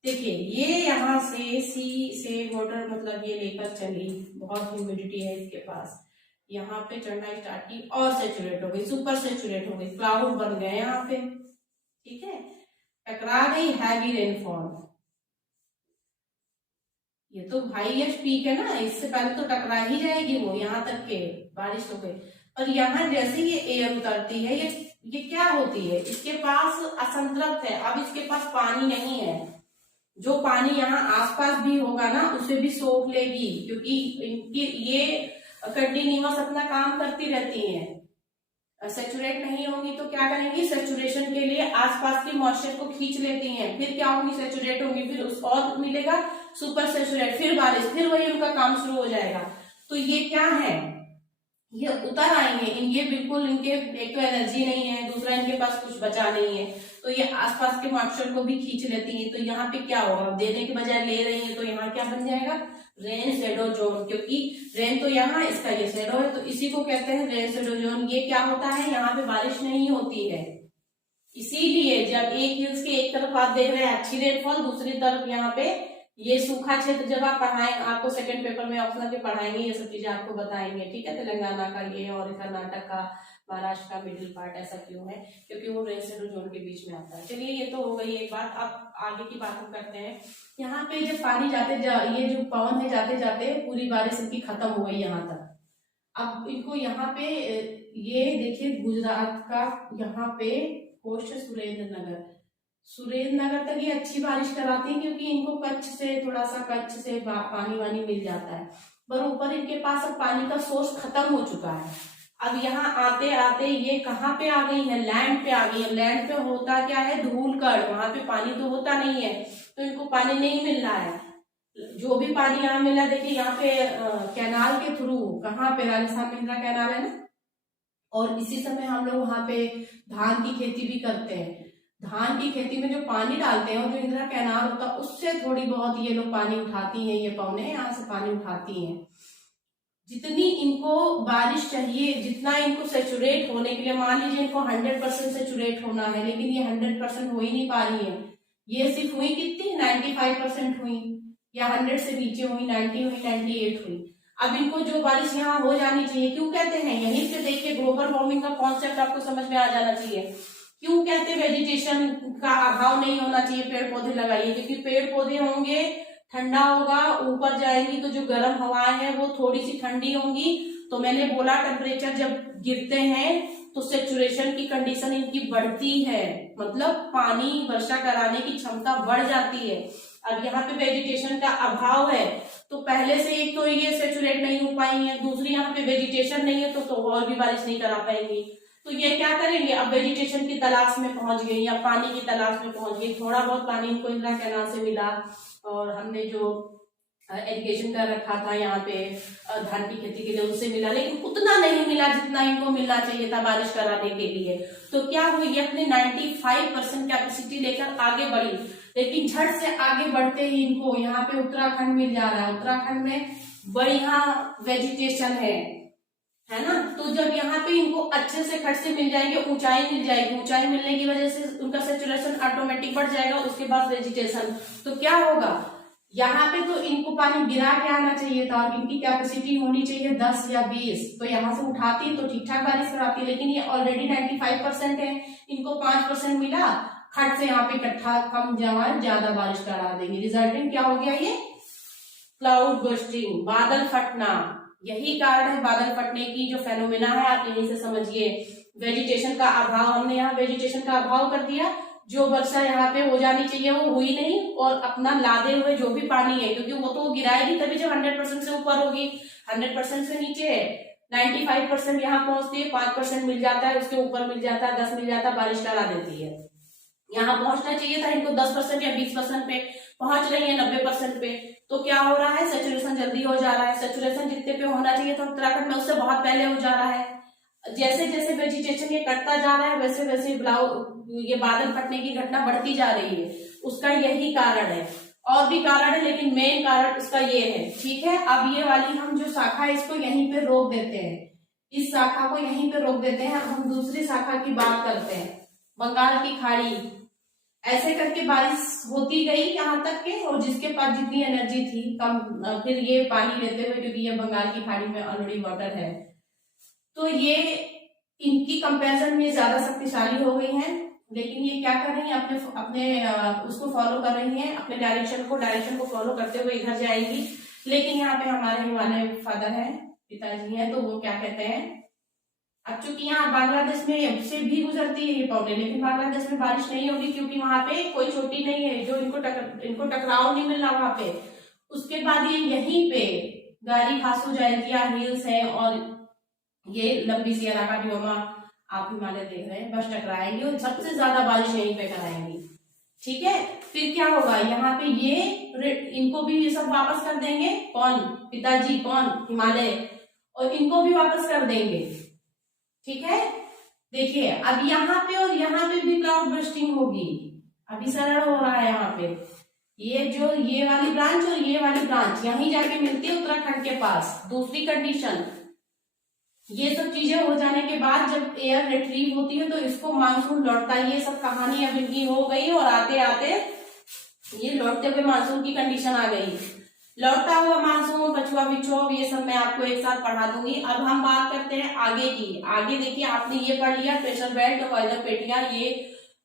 देखिए ये यहाँ से सी से वाटर मतलब ये लेकर चली, बहुत ह्यूमिडिटी है इसके पास, यहाँ पे चढ़ना स्टार्ट की और सेचुरेट हो गई, सुपर सेचुरेट हो गई, क्लाउड बन गए यहाँ पे। ठीक है, टकरा गई, हैवी रेनफॉल। ये तो हाईएस्ट पीक है ना, इससे पहले तो टकरा ही जाएगी वो, यहाँ तक के बारिश हो गई। और यहाँ जैसे ये एयर उतरती है, ये क्या होती है, इसके पास असंतृप्त है, अब इसके पास पानी नहीं है। जो पानी यहाँ आसपास भी होगा ना उसे भी सोख लेगी, क्योंकि इनकी ये कंटिन्यूअस अपना काम करती रहती हैं। सेचुरेट नहीं होंगी तो क्या करेंगी, सेचुरेशन के लिए आसपास की मॉइस्चर को खींच लेती हैं, फिर क्या होंगी, सेचुरेट होंगी, फिर उस और मिलेगा सुपर सेचुरेट, फिर बारिश, फिर वही उनका काम शुरू हो जाएगा। तो ये क्या है, ये उतर आई है, ये बिल्कुल इनके एक तो एनर्जी नहीं है, दूसरा इनके पास कुछ बचा नहीं है, तो ये आसपास के मॉइस्चर को भी खींच लेती है। तो यहाँ पे क्या होगा, देने के बजाय ले रही है, तो यहाँ क्या बन जाएगा, रेन शेडो जोन, क्योंकि रेन तो यहाँ, इसका ये शेडो है, तो इसी को कहते हैं रेन शेडो जोन। ये क्या होता है, यहाँ पे बारिश नहीं होती है, इसीलिए जब एक हिल्स के एक तरफ आप देख रहे हैं अच्छी रेनफॉल, दूसरी तरफ यहाँ पे ये सूखा क्षेत्र। जब आप पढ़ाएं, आपको सेकंड पेपर में ऑप्शनल के पढ़ाएंगे, ये सब चीजें आपको बताएंगे, ठीक है। तेलंगाना का ये और कर्नाटक का, महाराष्ट्र का मिडिल पार्ट ऐसा क्यों है, क्योंकि वो रेन शेडो जोन के बीच में आता है। चलिए ये तो हो गई एक बात। अब आगे की बात हम करते हैं। यहाँ पे जब पानी ये जो पवन है जाते जाते पूरी बारिश इनकी खत्म हो गई यहाँ तक। अब इनको यहाँ पे ये देखिए गुजरात का यहाँ पे कोस्ट सुरेंद्र नगर तक ये अच्छी बारिश कराती है, क्योंकि इनको कच्छ से पानी वानी मिल जाता है। पर ऊपर इनके पास अब पानी का सोर्स खत्म हो चुका है। अब यहाँ आते आते ये कहाँ पे आ गई है, लैंड पे आ गई है। लैंड पे होता क्या है, धूलकण, वहां पे पानी तो होता नहीं है, तो इनको पानी नहीं मिल रहा है। जो भी पानी यहाँ मिला, देखिए यहाँ पे कैनाल के थ्रू, कहाँ पे, राजस्थान में इंदिरा कैनाल है ना, और इसी समय हम लोग वहां पे धान की खेती भी करते हैं। धान की खेती में जो पानी डालते हैं और जो इंदिरा कैनाल होता है, उससे थोड़ी बहुत ये लोग पानी उठाती हैं, ये पौने यहाँ से पानी उठाती हैं। जितनी इनको बारिश चाहिए, जितना इनको सेचुरेट होने के लिए, मान लीजिए इनको 100% सेचुरेट होना है, लेकिन ये 100% हो ही नहीं पा रही है। ये सिर्फ हुई कितनी, 95% हुई, या 100 से नीचे हुई, 90 हुई, 98 हुई। अब इनको जो बारिश यहाँ हो जानी चाहिए, क्यों कहते हैं, यहीं से देखिए ग्लोबल वार्मिंग का कॉन्सेप्ट आपको समझ में आ जाना चाहिए। क्यों कहते हैं वेजिटेशन का अभाव नहीं होना चाहिए, पेड़ पौधे लगाइए, क्योंकि पेड़ पौधे होंगे, ठंडा होगा, ऊपर जाएंगी तो जो गर्म हवाएं हैं वो थोड़ी सी ठंडी होंगी। तो मैंने बोला टेम्परेचर जब गिरते हैं तो सेचुरेशन की कंडीशन इनकी बढ़ती है, मतलब पानी वर्षा कराने की क्षमता बढ़ जाती है। अब यहाँ पे वेजिटेशन का अभाव है, तो पहले से एक तो ये सेचुरेट नहीं हो पाई है, दूसरी यहाँ पे वेजिटेशन नहीं है, तो और भी बारिश नहीं करा पाएंगी। तो ये क्या करेंगे, अब वेजिटेशन की तलाश में पहुंच गई या पानी की तलाश में पहुंच गई। थोड़ा बहुत पानी इनको इंदिरा कैनाल से मिला, और हमने जो एजुकेशन कर रखा था यहाँ पे धान की खेती के लिए, उससे मिला, लेकिन उतना नहीं मिला जितना इनको मिलना चाहिए था बारिश कराने के लिए। तो क्या हुई, ये अपने 95% कैपेसिटी लेकर आगे बढ़ी, लेकिन झट से आगे बढ़ते ही इनको यहाँ पे उत्तराखंड मिल जा रहा है। उत्तराखंड में बढ़िया वेजिटेशन है ना, तो जब यहाँ पे इनको अच्छे से खट से मिल जाएंगे, ऊंचाई मिल जाएगी, ऊंचाई मिलने की वजह से उनका सेचुरेशन ऑटोमेटिक बढ़ जाएगा, उसके बाद वेजिटेशन। तो क्या होगा, यहाँ पे तो इनको पानी गिरा के आना चाहिए था, और इनकी कैपेसिटी होनी चाहिए 10 या 20, तो यहाँ से उठाती तो ठीक ठाक बारिश कराती, लेकिन ये ऑलरेडी 95% है, इनको 5% मिला, खट से यहाँ पे इकट्ठा कम जमा ज्यादा बारिश करा देंगे। रिजल्टिंग क्या हो गया, ये क्लाउड बर्स्टिंग, बादल फटना। यही कारण है बादल फटने की जो फेनोमेना है, आप यहीं से समझिए। वेजिटेशन का अभाव, हमने यहाँ वेजिटेशन का अभाव कर दिया, जो वर्षा यहाँ पे हो जानी चाहिए वो हुई नहीं, और अपना लादे हुए जो भी पानी है, क्योंकि वो तो गिराएगी तभी जब 100% से ऊपर होगी, 100% से नीचे है, 95% यहाँ पहुंचती है, 5% मिल जाता है, उसके ऊपर मिल जाता है, 10 मिल जाता है, बारिश करा देती है। यहाँ पहुंचना चाहिए था इनको 10% या 20% पे, पहुंच रही है 90% पे। तो क्या हो रहा है, सेचुरेशन जल्दी हो जा रहा है। सेचुरेशन जितने पे होना चाहिए था उत्तराखंड में, उससे बहुत पहले हो जा रहा है। जैसे जैसे वेजिटेशन ये कटता जा रहा है, वैसे वैसे ये बादल फटने की घटना बढ़ती जा रही है। उसका यही कारण है, और भी कारण है, लेकिन मेन कारण उसका ये है, ठीक है। अब ये वाली हम जो शाखा है इसको यहीं पे रोक देते हैं, इस शाखा को यहीं पे रोक देते हैं। अब हम दूसरी शाखा की बात करते हैं, बंगाल की खाड़ी। ऐसे करके बारिश होती गई यहाँ तक के, और जिसके पास जितनी एनर्जी थी कम, फिर ये पानी लेते हुए, क्योंकि ये बंगाल की खाड़ी में ऑलरेडी वाटर है, तो ये इनकी कंपैरिजन में ज्यादा शक्तिशाली हो गई हैं। लेकिन ये क्या कर रही हैं, अपने उसको फॉलो कर रही हैं, अपने डायरेक्शन को फॉलो करते हुए इधर जाएंगी। लेकिन यहाँ पे हमारे हिमालय फादर हैं, पिताजी हैं, तो वो क्या कहते हैं, अब चूंकि यहाँ बांग्लादेश में से भी गुजरती है ये पौधे, लेकिन बांग्लादेश में बारिश नहीं होगी, क्योंकि वहां पे कोई चोटी नहीं है जो इनको टकराव नहीं मिल रहा वहां पे। उसके बाद ये यहीं पे गारी खासू जयंतिया हिल्स है, और ये लंबी सियारा का ड्योमा आप हिमालय देख रहे हैं, बस टकराएंगे, और सबसे ज्यादा बारिश यहीं पे कराएंगी, ठीक है। फिर क्या होगा, यहाँ पे ये इनको भी ये सब वापस कर देंगे, कौन, पिताजी, कौन, हिमालय, और इनको भी वापस कर देंगे, ठीक है। देखिए अब यहाँ पे और यहाँ पे भी क्लाउड बर्स्टिंग होगी। अभी सरल हो रहा है यहाँ पे, ये वाली ब्रांच और ये वाली ब्रांच यहीं जाके मिलती है उत्तराखंड के पास। दूसरी कंडीशन, ये सब चीजें हो जाने के बाद जब एयर रिट्रीव होती है तो इसको मानसून लौटता है। ये सब कहानी अब इनकी हो गई और आते आते ये लौटते हुए मानसून की कंडीशन आ गई। लौटता हुआ मानसून, पछुआ विक्षोभ, ये सब मैं आपको एक साथ पढ़ा दूंगी। अब हम बात करते हैं आगे की। आगे देखिए आपने ये पढ़ लिया प्रेशर बेल्ट और वेदर पेटियां,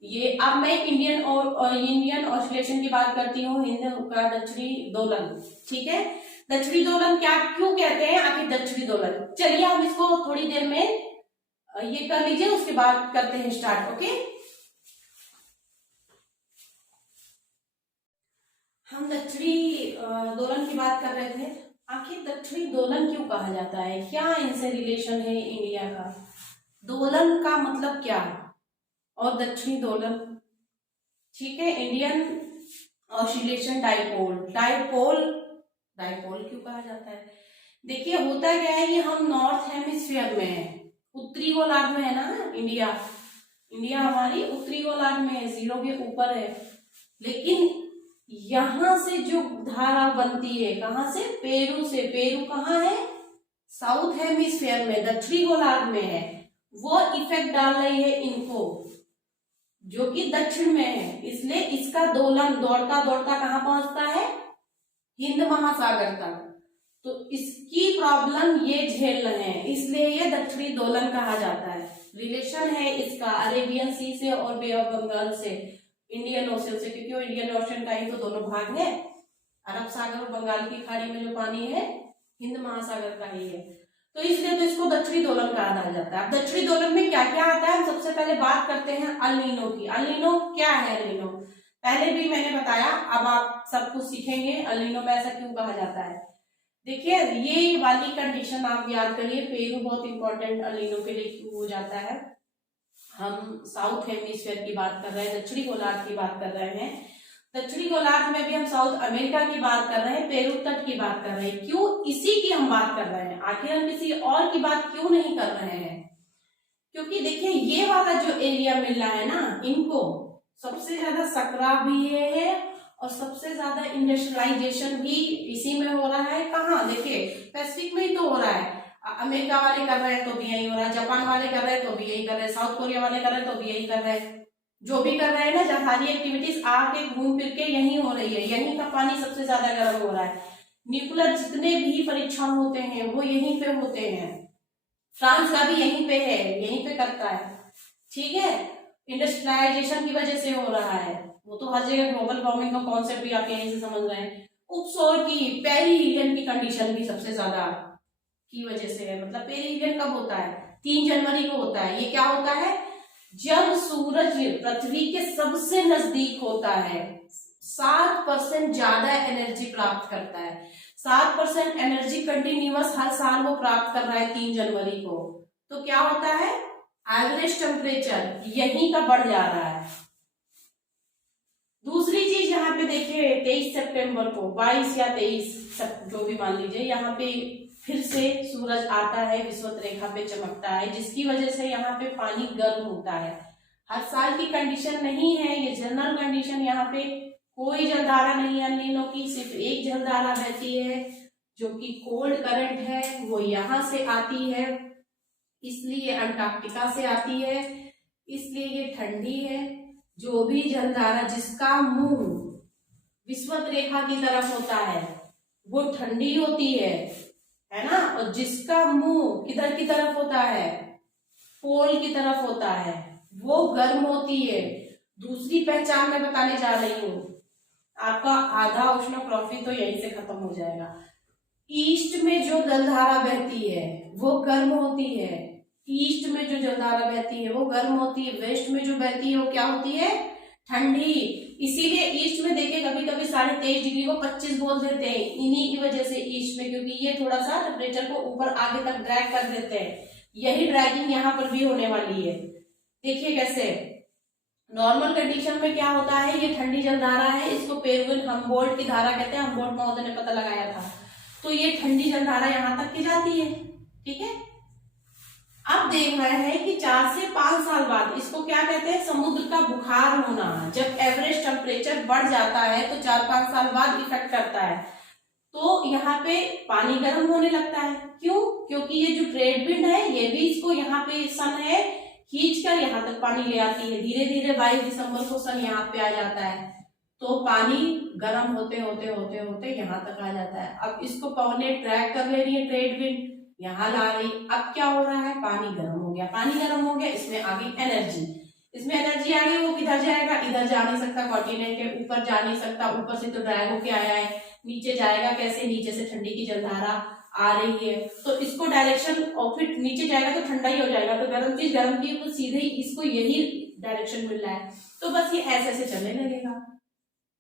ये अब मैं इंडियन ऑसिलेशन की बात करती हूँ, हिंद का दक्षिणी दोलन। ठीक है, दक्षिणी दोलन क्या क्यों कहते हैं आखिर दक्षिणी दोलन? चलिए हम इसको थोड़ी देर में ये कर लीजिए, उसके बाद करते हैं स्टार्ट। ओके, हम दक्षिणी दोलन की बात कर रहे थे। आखिर दक्षिणी दोलन क्यों कहा जाता है, क्या इनसे रिलेशन है इंडिया का? दोलन का मतलब क्या और दक्षिणी दोलन? ठीक है, इंडियन ऑसिलेशन डाइपोल, डाइपोल क्यों कहा जाता है? देखिए होता क्या है कि हम नॉर्थ हेमिस्फीयर में है, उत्तरी गोलार्ध में है ना इंडिया हमारी उत्तरी गोलार्ध में है, 0 के ऊपर है। लेकिन यहां से जो धारा बनती है, कहां से? पेरू से। पेरू कहाँ है? साउथ हेमिस्फीयर में, दक्षिणी गोलार्ध में है। वो इफेक्ट डाल रही है इनको जो कि दक्षिण में है, इसलिए इसका दोलन दौड़ता दौड़ता कहाँ पहुंचता है? हिंद महासागर तक। तो इसकी प्रॉब्लम ये झेल रहे हैं, इसलिए ये दक्षिणी दोलन कहा जाता है। रिलेशन है इसका अरेबियन सी से और बे ऑफ बंगाल से, इंडियन ओशन से, क्योंकि वो इंडियन ओशन का ही तो दोनों भाग है। अरब सागर और बंगाल की खाड़ी में जो पानी है हिंद महासागर का ही है, तो इसलिए तो इसको दक्षिणी दोलन कहा जाता है। अब दक्षिणी दोलन में क्या क्या आता है, हम सबसे पहले बात करते हैं अल नीनो की। अल नीनो क्या है? अल नीनो पहले भी मैंने बताया, अब आप सब कुछ सीखेंगे अल नीनो में ऐसा क्यों कहा जाता है। देखिए ये वाली कंडीशन आप याद करिए, पेरू बहुत इंपॉर्टेंट अल नीनो के लिए क्यों हो जाता है। हम साउथ हेमिस्फीयर की बात कर रहे हैं, दक्षिणी गोलार्ध की बात कर रहे हैं। दक्षिणी गोलार्ध में भी हम साउथ अमेरिका की बात कर रहे हैं, पेरू तट की बात कर रहे हैं। क्यों? इसी की हम बात कर रहे हैं, आखिर हम किसी और की बात क्यों नहीं कर रहे हैं? क्योंकि देखिए ये वाला जो एरिया मिल रहा है ना, इनको सबसे ज्यादा सकरा भी है और सबसे ज्यादा इंडस्ट्रियलाइजेशन भी इसी में हो रहा है। कहाँ? देखिए पैसिफिक में ही तो हो रहा है। अमेरिका वाले कर रहे हैं तो भी यही हो रहा है, जापान वाले कर रहे हैं तो भी यही कर रहे हैं, साउथ कोरिया वाले कर रहे हैं तो भी यही कर रहे हैं। जो भी कर रहे हैं ना, जब सारी एक्टिविटीज आके घूम फिर के यही हो रही है, यहीं का पानी सबसे ज्यादा गर्म हो रहा है। न्यूक्लियर जितने भी परीक्षण होते हैं वो यहीं पे होते हैं, फ्रांस का भी यहीं पे है, यहीं पे करता है। ठीक है, इंडस्ट्रियलाइजेशन की वजह से हो रहा है, वो तो हर जगह ग्लोबल वार्मिंग का कॉन्सेप्ट भी आप यहीं से समझ रहे हैं। उपसौर की पेरीहिलियन की कंडीशन भी सबसे ज्यादा की वजह से है। मतलब पेरीहिलियन कब होता है? 3 जनवरी को होता है। ये क्या होता है? जब सूरज पृथ्वी के सबसे नजदीक होता है, 7% ज्यादा एनर्जी प्राप्त करता है। 7% एनर्जी कंटिन्यूअस हर साल वो प्राप्त कर रहा है 3 जनवरी को, तो क्या होता है? एवरेज टेम्परेचर यहीं का बढ़ जा रहा है। दूसरी चीज यहाँ पे देखिए 23 सितंबर को, 22 या 23 जो भी मान लीजिए, यहाँ पे फिर से सूरज आता है, विषुवत रेखा पे चमकता है, जिसकी वजह से यहाँ पे पानी गर्म होता है। हर साल की कंडीशन नहीं है, ये जनरल कंडीशन। यहाँ पे कोई जलधारा नहीं है अल नीनो की, सिर्फ एक जलधारा बहती है जो कि कोल्ड करंट है, वो यहाँ से आती है, इसलिए अंटार्कटिका से आती है, इसलिए ये ठंडी है। जो भी जलधारा जिसका मुंह विषुवत रेखा की तरफ होता है वो ठंडी होती है ना, और जिसका मुंह किधर की तरफ होता है? पोल की तरफ होता है, वो गर्म होती है। दूसरी पहचान मैं बताने जा रही हूं, आपका आधा उष्णकटिबंध तो यहीं से खत्म हो जाएगा। ईस्ट में जो जलधारा बहती है वो गर्म होती है, ईस्ट में जो जलधारा बहती है वो गर्म होती है, वेस्ट में जो बहती है वो क्या होती है? ठंडी। इसीलिए ईस्ट में देखिए कभी कभी 23.5 डिग्री को 25 बोल देते हैं, इन्हीं की वजह से ईस्ट में, क्योंकि ये थोड़ा सा टेम्परेचर को ऊपर आगे तक ड्रैग कर देते हैं। यही ड्रैगिंग यहाँ पर भी होने वाली है। देखिए कैसे नॉर्मल कंडीशन में क्या होता है, ये ठंडी जलधारा है, इसको पेरुविन हम्बोल्ट की धारा कहते हैं, हम्बोल्ट महोदय ने पता लगाया था। तो ये ठंडी जलधारा यहाँ तक की जाती है, ठीक है। अब देख रहे हैं कि 4 से 5 साल बाद, इसको क्या कहते हैं, समुद्र का बुखार होना। जब एवरेज टेम्परेचर बढ़ जाता है तो 4-5 साल बाद इफेक्ट करता है, तो यहाँ पे पानी गर्म होने लगता है। क्यों? क्योंकि ये जो ट्रेड विंड है ये भी इसको, यहाँ पे सन है खींच कर यहाँ तक पानी ले आती है। धीरे धीरे 22 दिसंबर को सन यहाँ पे आ जाता है, तो पानी गर्म होते होते होते होते यहाँ तक आ जाता है। अब इसको पवने ट्रैक कर ले रही है, ट्रेड विंड यहाँ ला रही। अब क्या हो रहा है, पानी गर्म हो गया, पानी गर्म हो गया, इसमें आ गई एनर्जी, इसमें एनर्जी आ गई। वो किधर जाएगा, इधर जा नहीं सकता, कॉन्टिनेंट के ऊपर जा नहीं सकता, ऊपर से तो ड्रैग होके आया है, नीचे जाएगा कैसे, नीचे से ठंडी की जलधारा आ रही है, तो इसको डायरेक्शन, और फिर नीचे जाएगा तो ठंडा ही हो जाएगा, तो गर्म चीज गर्म की तो सीधे ही इसको यही डायरेक्शन मिल रहा है, तो बस ये ऐसे ऐसे चलने लगेगा,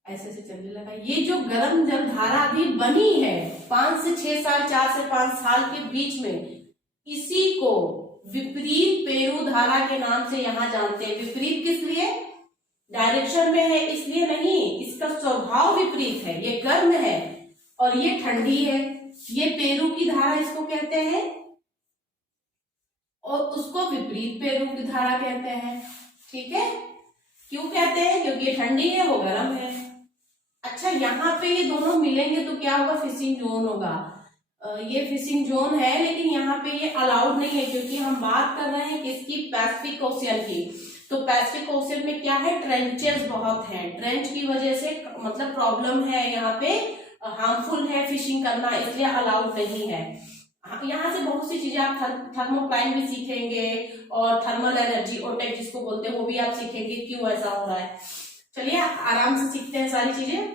ऐसे ऐसे चलने लगा। ये जो गर्म जलधारा अभी बनी है 5 से 6 साल, 4 से 5 साल के बीच में, इसी को विपरीत पेरू धारा के नाम से यहाँ जानते हैं। विपरीत किस लिए, डायरेक्शन में है इसलिए नहीं, इसका स्वभाव विपरीत है, ये गर्म है और ये ठंडी है, ये पेरू की धारा इसको कहते हैं, और उसको विपरीत पेरू की धारा कहते हैं। ठीक है, क्यों कहते हैं, क्योंकि ये ठंडी है, वो गर्म है। अच्छा, यहाँ पे ये दोनों मिलेंगे तो क्या होगा, फिशिंग जोन होगा। ये फिशिंग जोन है, लेकिन यहाँ पे ये अलाउड नहीं है, क्योंकि हम बात कर रहे हैं किसकी, पैसिफिक ओशियन की। तो पैसिफिक ओशियन में क्या है, ट्रेंचेस बहुत हैं, ट्रेंच की वजह से मतलब प्रॉब्लम है, यहाँ पे हार्मफुल है फिशिंग करना, इसलिए अलाउड नहीं है। यहाँ से बहुत सी चीजें आप थर्मोप्लाइन भी सीखेंगे, और थर्मल एनर्जी ओटेक जिसको बोलते हैं वो भी आप सीखेंगे, क्यों ऐसा हो रहा है। चलिए आराम से सीखते हैं सारी चीजें।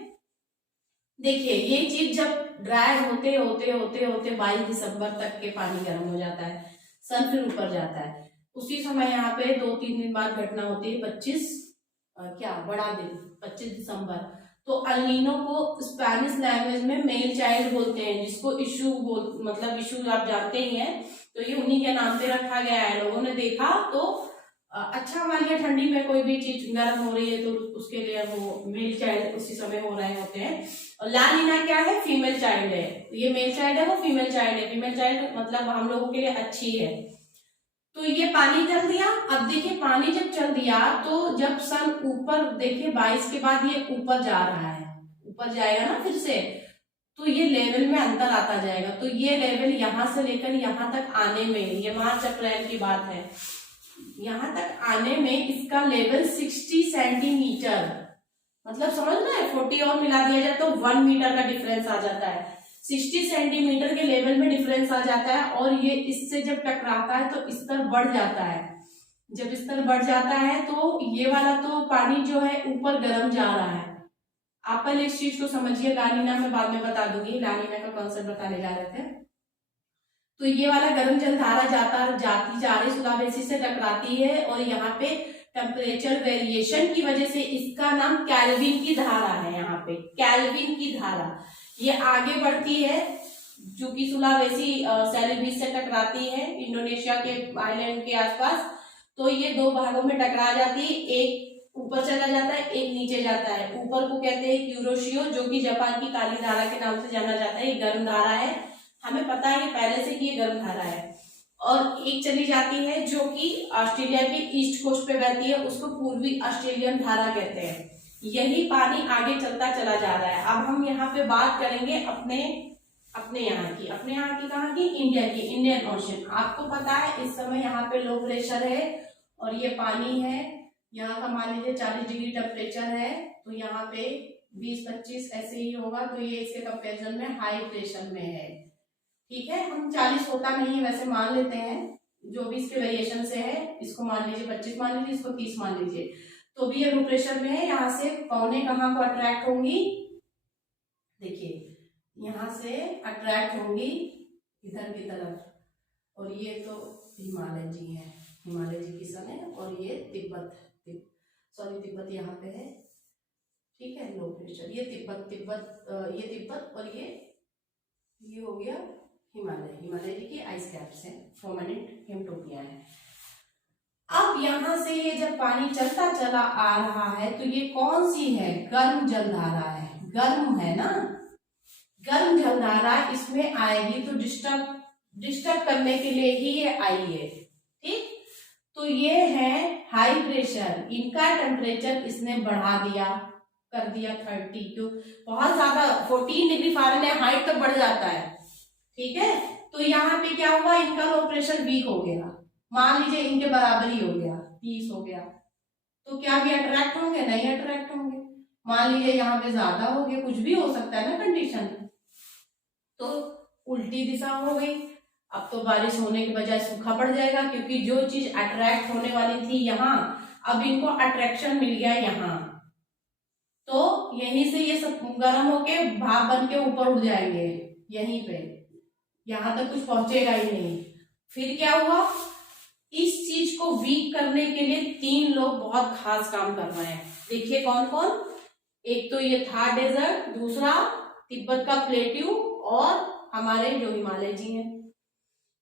देखिए, ये चीज जब ड्राई होते होते होते होते 22 दिसंबर तक के पानी गर्म हो जाता है, सन फिर ऊपर जाता है, उसी समय यहाँ पे 2-3 दिन बाद घटना होती है 25 क्या बड़ा दिन 25 दिसंबर। तो अल्नीनो को स्पेनिश लैंग्वेज में मेल चाइल्ड बोलते हैं, जिसको इशू मतलब इशू आप जानते ही हैं, तो ये उन्हीं के नाम पे रखा गया है। लोगों ने देखा तो अच्छा मान लिया ठंडी में कोई भी चीज गर्म हो रही है तो उसके लिए वो मेल चाइल्ड उसी समय हो रहे होते हैं। और ला नीना क्या है, फीमेल चाइल्ड है, ये मेल चाइल्ड है, वो फीमेल चाइल्ड है। फीमेल चाइल्ड मतलब हम लोगों के लिए अच्छी है। तो ये पानी चल दिया। अब देखिए, पानी जब चल दिया तो जब सन ऊपर, देखिए 22 के बाद ये ऊपर जा रहा है, ऊपर जाएगा ना फिर से, तो ये लेवल में अंतर आता जाएगा। तो ये लेवल यहाँ से लेकर यहाँ तक आने में, ये मार्च अप्रैल की बात है, यहाँ तक आने में इसका लेवल 60 सेंटीमीटर, मतलब समझ रहे हैं, 40 और मिला दिया जाए तो 1 मीटर का डिफरेंस आ जाता है। 60 सेंटीमीटर के लेवल में डिफरेंस आ जाता है, और ये इससे जब टकराता है तो स्तर बढ़ जाता है। जब स्तर बढ़ जाता है तो ये वाला तो पानी जो है ऊपर गर्म जा रहा है। आप पहले इस चीज को समझिए, लानीना मैं बाद में बता दूंगी, लानीना का कॉन्सेप्ट बताने जा रहे थे। तो ये वाला गर्म जलधारा जाती जा रही सुलावेसी से टकराती है, और यहाँ पे टेम्परेचर वेरिएशन की वजह से इसका नाम कैल्विन की धारा है। यहाँ पे कैल्विन की धारा ये आगे बढ़ती है, जो कि सुलावेसी सेलेबीस से टकराती है इंडोनेशिया के आइलैंड के आसपास। तो ये 2 भागों में टकरा जाती है, एक ऊपर चला जाता है, एक नीचे जाता है। ऊपर को कहते हैं क्यूरोशियो, जो कि जापान की काली धारा के नाम से जाना जाता है, ये गर्म धारा है, हमें पता है पहले से कि ये गर्म धारा है। और एक चली जाती है जो कि ऑस्ट्रेलिया के ईस्ट कोस्ट पे बहती है, उसको पूर्वी ऑस्ट्रेलियन धारा कहते हैं। यही पानी आगे चलता चला जा रहा है। अब हम यहाँ पे बात करेंगे अपने यहाँ की, कहाँ की, इंडिया की, इंडियन ओशन। आपको पता है इस समय यहाँ पे लो प्रेशर है, और ये पानी है, यहाँ का मान लीजिए 40 डिग्री टेम्परेचर है, तो यहाँ पे 20-25 ऐसे ही होगा, तो ये इसके कंपेरिजन में हाई प्रेशर में है। ठीक है, हम 40 होता नहीं वैसे मान लेते हैं, जो भी इसके वेरिएशन से है, इसको मान लीजिए 25 मान लीजिए, इसको 30 मान लीजिए, तो भी ये लो प्रेशर में है। यहाँ से पौने कहाँ को अट्रैक्ट होंगी, देखिए यहाँ से अट्रैक्ट होंगी इधर की तरफ, और ये तो हिमालय जी है, हिमालय जी की सन है, और ये तिब्बत यहाँ पे है। ठीक है, लो प्रेशर, ये तिब्बत और ये हो गया हिमालय जी की आइस कैप्स है, परमानेंट हिमटोपिया है। अब यहाँ से ये जब पानी चलता चला आ रहा है, तो ये कौन सी है, गर्म जलधारा है, गर्म है ना, गर्म जलधारा इसमें आएगी, तो डिस्टर्ब करने के लिए ही ये आई है। तो ये है हाई प्रेशर, इनका टेम्परेचर इसने बढ़ा दिया, कर दिया 30, क्यों बहुत ज्यादा 14 डिग्री फ़ारेनहाइट तक बढ़ जाता है, ठीक है। तो यहाँ पे क्या हुआ, इनका लो प्रेशर वीक हो गया, मान लीजिए इनके बराबर ही हो गया, 30 हो गया, तो क्या भी अट्रैक्ट होंगे, नहीं अट्रैक्ट होंगे। मान लीजिए यहाँ पे ज्यादा हो गया, कुछ भी हो सकता है ना कंडीशन, तो उल्टी दिशा हो गई, अब तो बारिश होने के बजाय सूखा पड़ जाएगा, क्योंकि जो चीज अट्रैक्ट होने वाली थी यहाँ, अब इनको अट्रैक्शन मिल गया यहाँ, तो यहीं से ये सब गर्म होके भाप बन के ऊपर उड़ जाएंगे, यहीं पे, यहां तक कुछ पहुंचेगा ही नहीं। फिर क्या हुआ, इस चीज को वीक करने के लिए 3 लोग बहुत खास काम कर रहे हैं, देखिए कौन कौन। एक तो ये थार डेजर्ट, दूसरा तिब्बत का प्लेट्यू, और हमारे जो हिमालय जी हैं,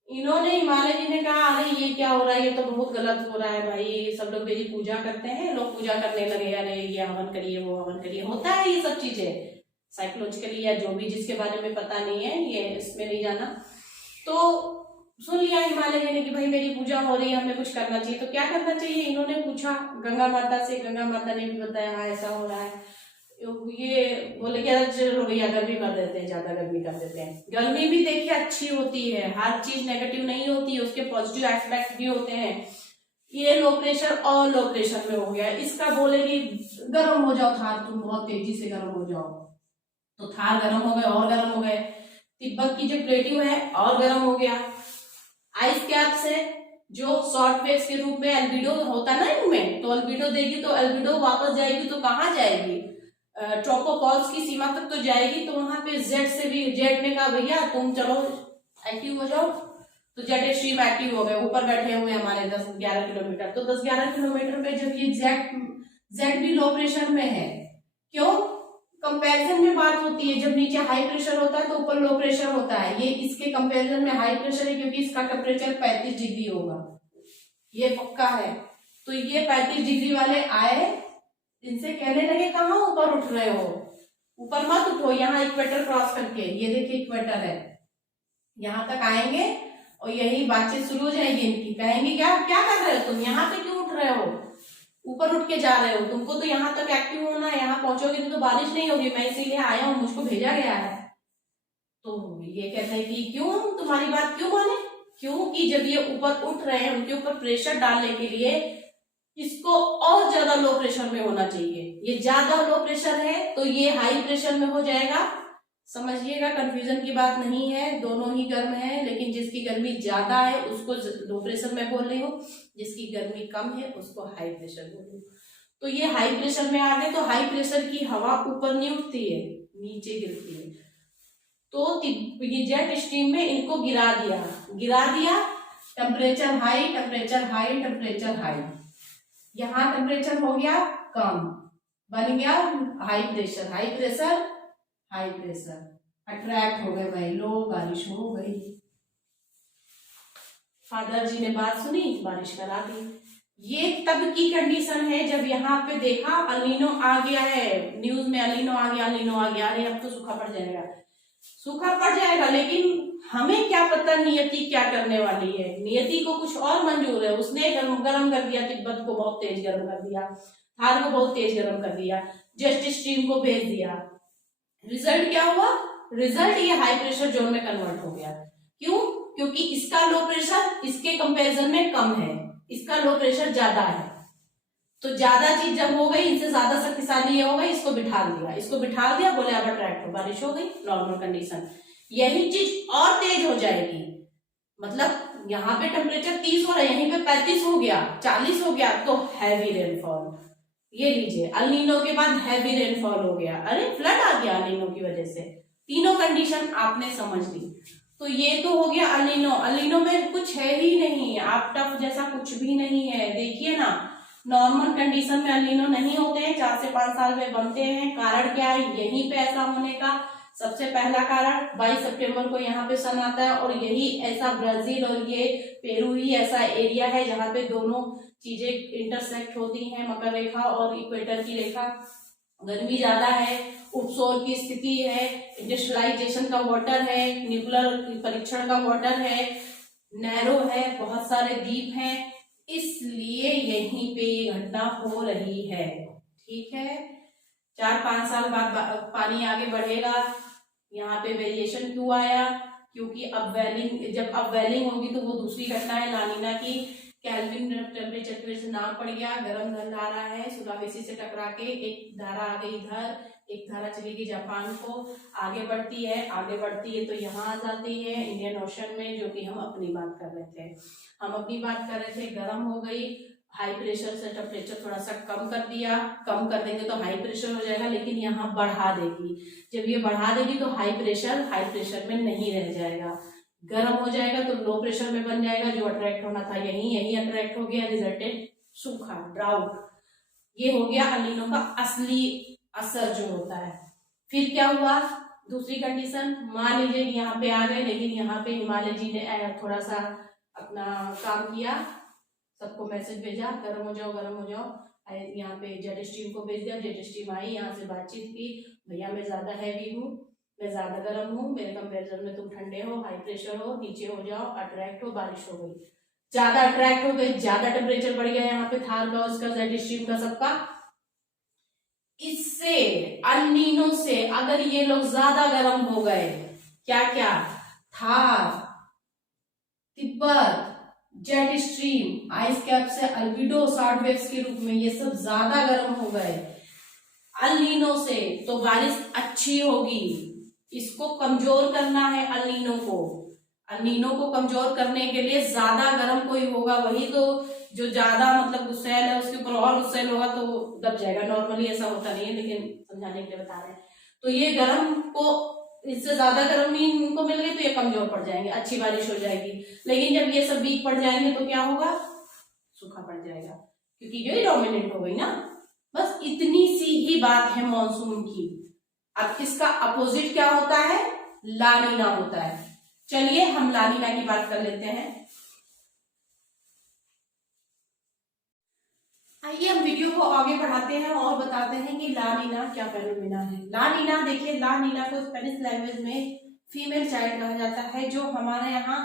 इन्होंने, हिमालय जी ने कहा अरे ये क्या हो रहा है, ये तो बहुत गलत हो रहा है भाई, सब लोग मेरी पूजा करते हैं, लोग पूजा करने लगे, अरे ये हवन करिए, वो हवन करिए, होता है ये सब चीजें साइकोलॉजिकली या जो भी, जिसके बारे में पता नहीं है, ये इसमें नहीं जाना। तो सुन लिया हिमालय जी ने कि भाई मेरी पूजा हो रही है, हमें कुछ करना चाहिए, तो क्या करना चाहिए, इन्होंने पूछा गंगा माता से, गंगा माता ने भी बताया हाँ ऐसा हो रहा है। ये बोले क्या, चलो भैया गर्मी कर देते हैं, ज्यादा गर्मी कर देते हैं। गर्मी भी देखिए अच्छी होती है, हर चीज नेगेटिव नहीं होती है, उसके पॉजिटिव एस्पेक्ट भी होते हैं। ये लो प्रेशर और लो प्रेशर में हो गया, इसका बोले कि गर्म हो जाओ थार, तुम बहुत तेजी से गर्म हो जाओ, तो थार गर्म हो गए और गर्म हो गए। तिब्बत की जो प्लेट्यू है और गर्म हो गया। आइस कैप से जो शॉर्ट वेव्स के रूप में एल्बिडो होता ना इनमें, तो एल्बिडो देगी, तो एल्बिडो वापस जाएगी तो कहाँ जाएगी, ट्रोपोपॉल्स की सीमा तक तो जाएगी, तो वहां पे जेड से भी, जेड ने कहा भैया तुम चलो एक्टिव हो जाओ, तो जेड स्ट्रीम एक्टिव हो गए, ऊपर बैठे हुए हमारे 10-11 किलोमीटर, तो 10-11 किलोमीटर पे जब ये जेड भी लो प्रेशर में है, क्यों, कंपैरिजन में बात होती है, जब नीचे हाई प्रेशर होता है तो ऊपर लो प्रेशर होता है, ये इसके कंपैरिजन में हाई प्रेशर है, क्योंकि इसका टेम्परेचर 35 डिग्री होगा, ये पक्का है। तो ये 35 डिग्री वाले आए, इनसे कहने लगे कहाँ ऊपर उठ रहे हो, ऊपर मत उठो, यहाँ इक्वेटर क्रॉस करके, ये देखिए इक्वेटर है, यहाँ तक आएंगे और यही बातचीत शुरू हो जाएगी इनकी, कहेंगे क्या क्या कर रहे हो तुम, यहाँ पे क्यों उठ रहे हो, ऊपर उठ के जा रहे हो, तुमको तो यहाँ तक एक्टिव होना है, यहाँ पहुंचोगे तो बारिश नहीं होगी, मैं इसीलिए आया हूँ, मुझको भेजा गया है। तो ये कहते हैं कि क्यों, तुम्हारी बात क्यों माने, क्योंकि जब ये ऊपर उठ रहे हैं, उनके ऊपर प्रेशर डालने के लिए इसको और ज्यादा लो प्रेशर में होना चाहिए, ये ज्यादा लो प्रेशर है तो ये हाई प्रेशर में हो जाएगा। समझिएगा, कंफ्यूजन की बात नहीं है, दोनों ही गर्म है, लेकिन जिसकी गर्मी ज्यादा है उसको लो प्रेशर में बोल रही हूँ, जिसकी गर्मी कम है उसको हाई प्रेशर बोल रही हूँ। तो ये हाई प्रेशर में आ गए, तो हाई प्रेशर की हवा ऊपर नहीं उठती है, नीचे गिरती है, तो ये जेट स्ट्रीम में इनको गिरा दिया, temperature high, temperature high, temperature high, यहाँ टेम्परेचर हो गया कम, बन गया high pressure, high pressure, high pressure, attract हो गए भाई, लो बारिश हो गई। फादर जी ने बात सुनी, बारिश करा दी। ये तब की कंडीशन है जब यहाँ पे देखा अलीनो आ गया है, न्यूज में अलीनो आ गया, अरे अब तो सूखा पड़ जाएगा, सूखा पड़ जाएगा, लेकिन हमें क्या पता नियति क्या करने वाली है, नियति को कुछ और मंजूर है, उसने गर्म कर दिया, तिब्बत को बहुत तेज गर्म कर दिया, थार को बहुत तेज गर्म कर दिया, जेट स्ट्रीम को भेज दिया, रिजल्ट क्या हुआ, रिजल्ट ये हाई प्रेशर जोन में कन्वर्ट हो गया। क्यों, क्योंकि इसका लो प्रेशर इसके कंपैरिजन में कम है, इसका लो प्रेशर ज्यादा है, तो ज्यादा चीज जब हो गई, इनसे ज्यादा शक्तिशाली हो गई, इसको बिठा दिया, बोले अब अट्रैक्ट हो, बारिश हो गई, नॉर्मल कंडीशन। यही चीज और तेज हो जाएगी, मतलब यहाँ पे टेम्परेचर 30 हो रहा है, यहीं पे 35 हो गया, 40 हो गया, तो हैवी रेनफॉल, ये लीजिए अल्नीनो के बाद हैवी रेनफॉल हो गया, अरे फ्लड आ गया अल्नीनो की वजह से, तीनों कंडीशन आपने समझ ली। तो ये तो हो गया अल्नीनो में कुछ है ही नहीं, आप टफ जैसा कुछ भी नहीं है, देखिए ना, नॉर्मल कंडीशन में अल्नीनो नहीं होते हैं, 4 से 5 साल में बनते हैं। कारण क्या है यहीं पे ऐसा होने का, सबसे पहला कारण 22 सितंबर को यहाँ पे सन आता है, और यही ऐसा ब्राजील और ये पेरू ही ऐसा एरिया है जहाँ पे दोनों चीजें इंटरसेक्ट होती हैं, मकर रेखा और इक्वेटर की रेखा। गर्मी ज्यादा है, उपसौर की स्थिति है, इंडस्ट्रियलाइजेशन का वाटर है, न्यूक्लियर परीक्षण का वाटर है, नैरो है, बहुत सारे द्वीप हैं, इसलिए यहीं पे ये घटना हो रही है। ठीक है, 4-5 साल बाद पानी आगे बढ़ेगा। यहाँ पे वेरिएशन क्यों आया? क्योंकि अपवेलिंग, जब अपवेलिंग होगी तो वो दूसरी घटना है लानिना की। केल्विन टेम्परेचर की वजह से नाम पड़ गया, गर्म धारा है, सुलावेसी से टकरा के एक धारा आ गई इधर, एक धारा चली गई जापान को, आगे बढ़ती है तो यहाँ आ जाती है इंडियन ओशन में, जो कि हम अपनी बात कर रहे थे। गर्म हो गई, हाई प्रेशर से टेम्परेचर थोड़ा सा कम कर दिया, कम कर देंगे तो हाई प्रेशर हो जाएगा, लेकिन यहाँ बढ़ा देगी। जब ये बढ़ा देगी तो हाई प्रेशर में नहीं रह जाएगा, गर्म हो जाएगा तो लो प्रेशर में बन जाएगा। जो अट्रैक्ट होना था यही अट्रैक्ट हो गया, रिजल्टेड सूखा, ड्राउट। ये हो गया अल नीनो का असली असर जो होता है। फिर क्या हुआ? दूसरी कंडीशन, मान लीजिए यहाँ पे आ गए, लेकिन यहाँ पे हिमालय जी ने थोड़ा सा अपना काम किया, सबको मैसेज भेजा गर्म हो जाओ। यहाँ पे जेट स्ट्रीम को भेज दिया, जेट स्ट्रीम आई, यहाँ से बातचीत की, भैया मैं ज्यादा हैवी हूँ, मैं ज्यादा गर्म हूँ, मेरे कंपेरिजन में तुम ठंडे हो, हाई प्रेशर हो, नीचे हो जाओ, अट्रैक्ट हो, बारिश हो गई, ज्यादा अट्रैक्ट हो गई, ज्यादा टेम्परेचर बढ़ गया यहाँ पे थार का, उसका, जेट स्ट्रीम का, सबका। इससे अल नीनो से अगर ये लोग ज्यादा गर्म हो गए, क्या Thar, Tibet, jet stream, ice cap से अल्बिडो शॉर्ट वेव्स के रूप में ये सब ज्यादा गर्म हो गए अल नीनो से, तो बारिश अच्छी होगी। इसको कमजोर करना है अल नीनो को कमजोर करने के लिए ज्यादा गर्म कोई होगा वही तो, जो ज्यादा मतलब गुस्सैल है उसके ऊपर और गुस्सैल होगा तो दब जाएगा। नॉर्मली ऐसा होता नहीं है, लेकिन समझाने के लिए बता रहे हैं। तो ये गर्म को, इससे ज्यादा गर्मी इनको मिल गई तो ये कमजोर पड़ जाएंगे, अच्छी बारिश हो जाएगी। लेकिन जब ये सब वीक पड़ जाएंगे तो क्या होगा? सूखा पड़ जाएगा, क्योंकि ये डोमिनेंट हो गई ना। बस इतनी सी ही बात है मॉनसून की। अब इसका अपोजिट क्या होता है? लानीना होता है। चलिए हम लानीना की बात कर लेते हैं। आइए हम वीडियो को आगे बढ़ाते हैं और बताते हैं कि लानीना क्या फेनोमेना है। लानीना, देखिए लानीना को स्पेनिश लैंग्वेज में फीमेल चाइल्ड कहा जाता है, जो हमारे यहाँ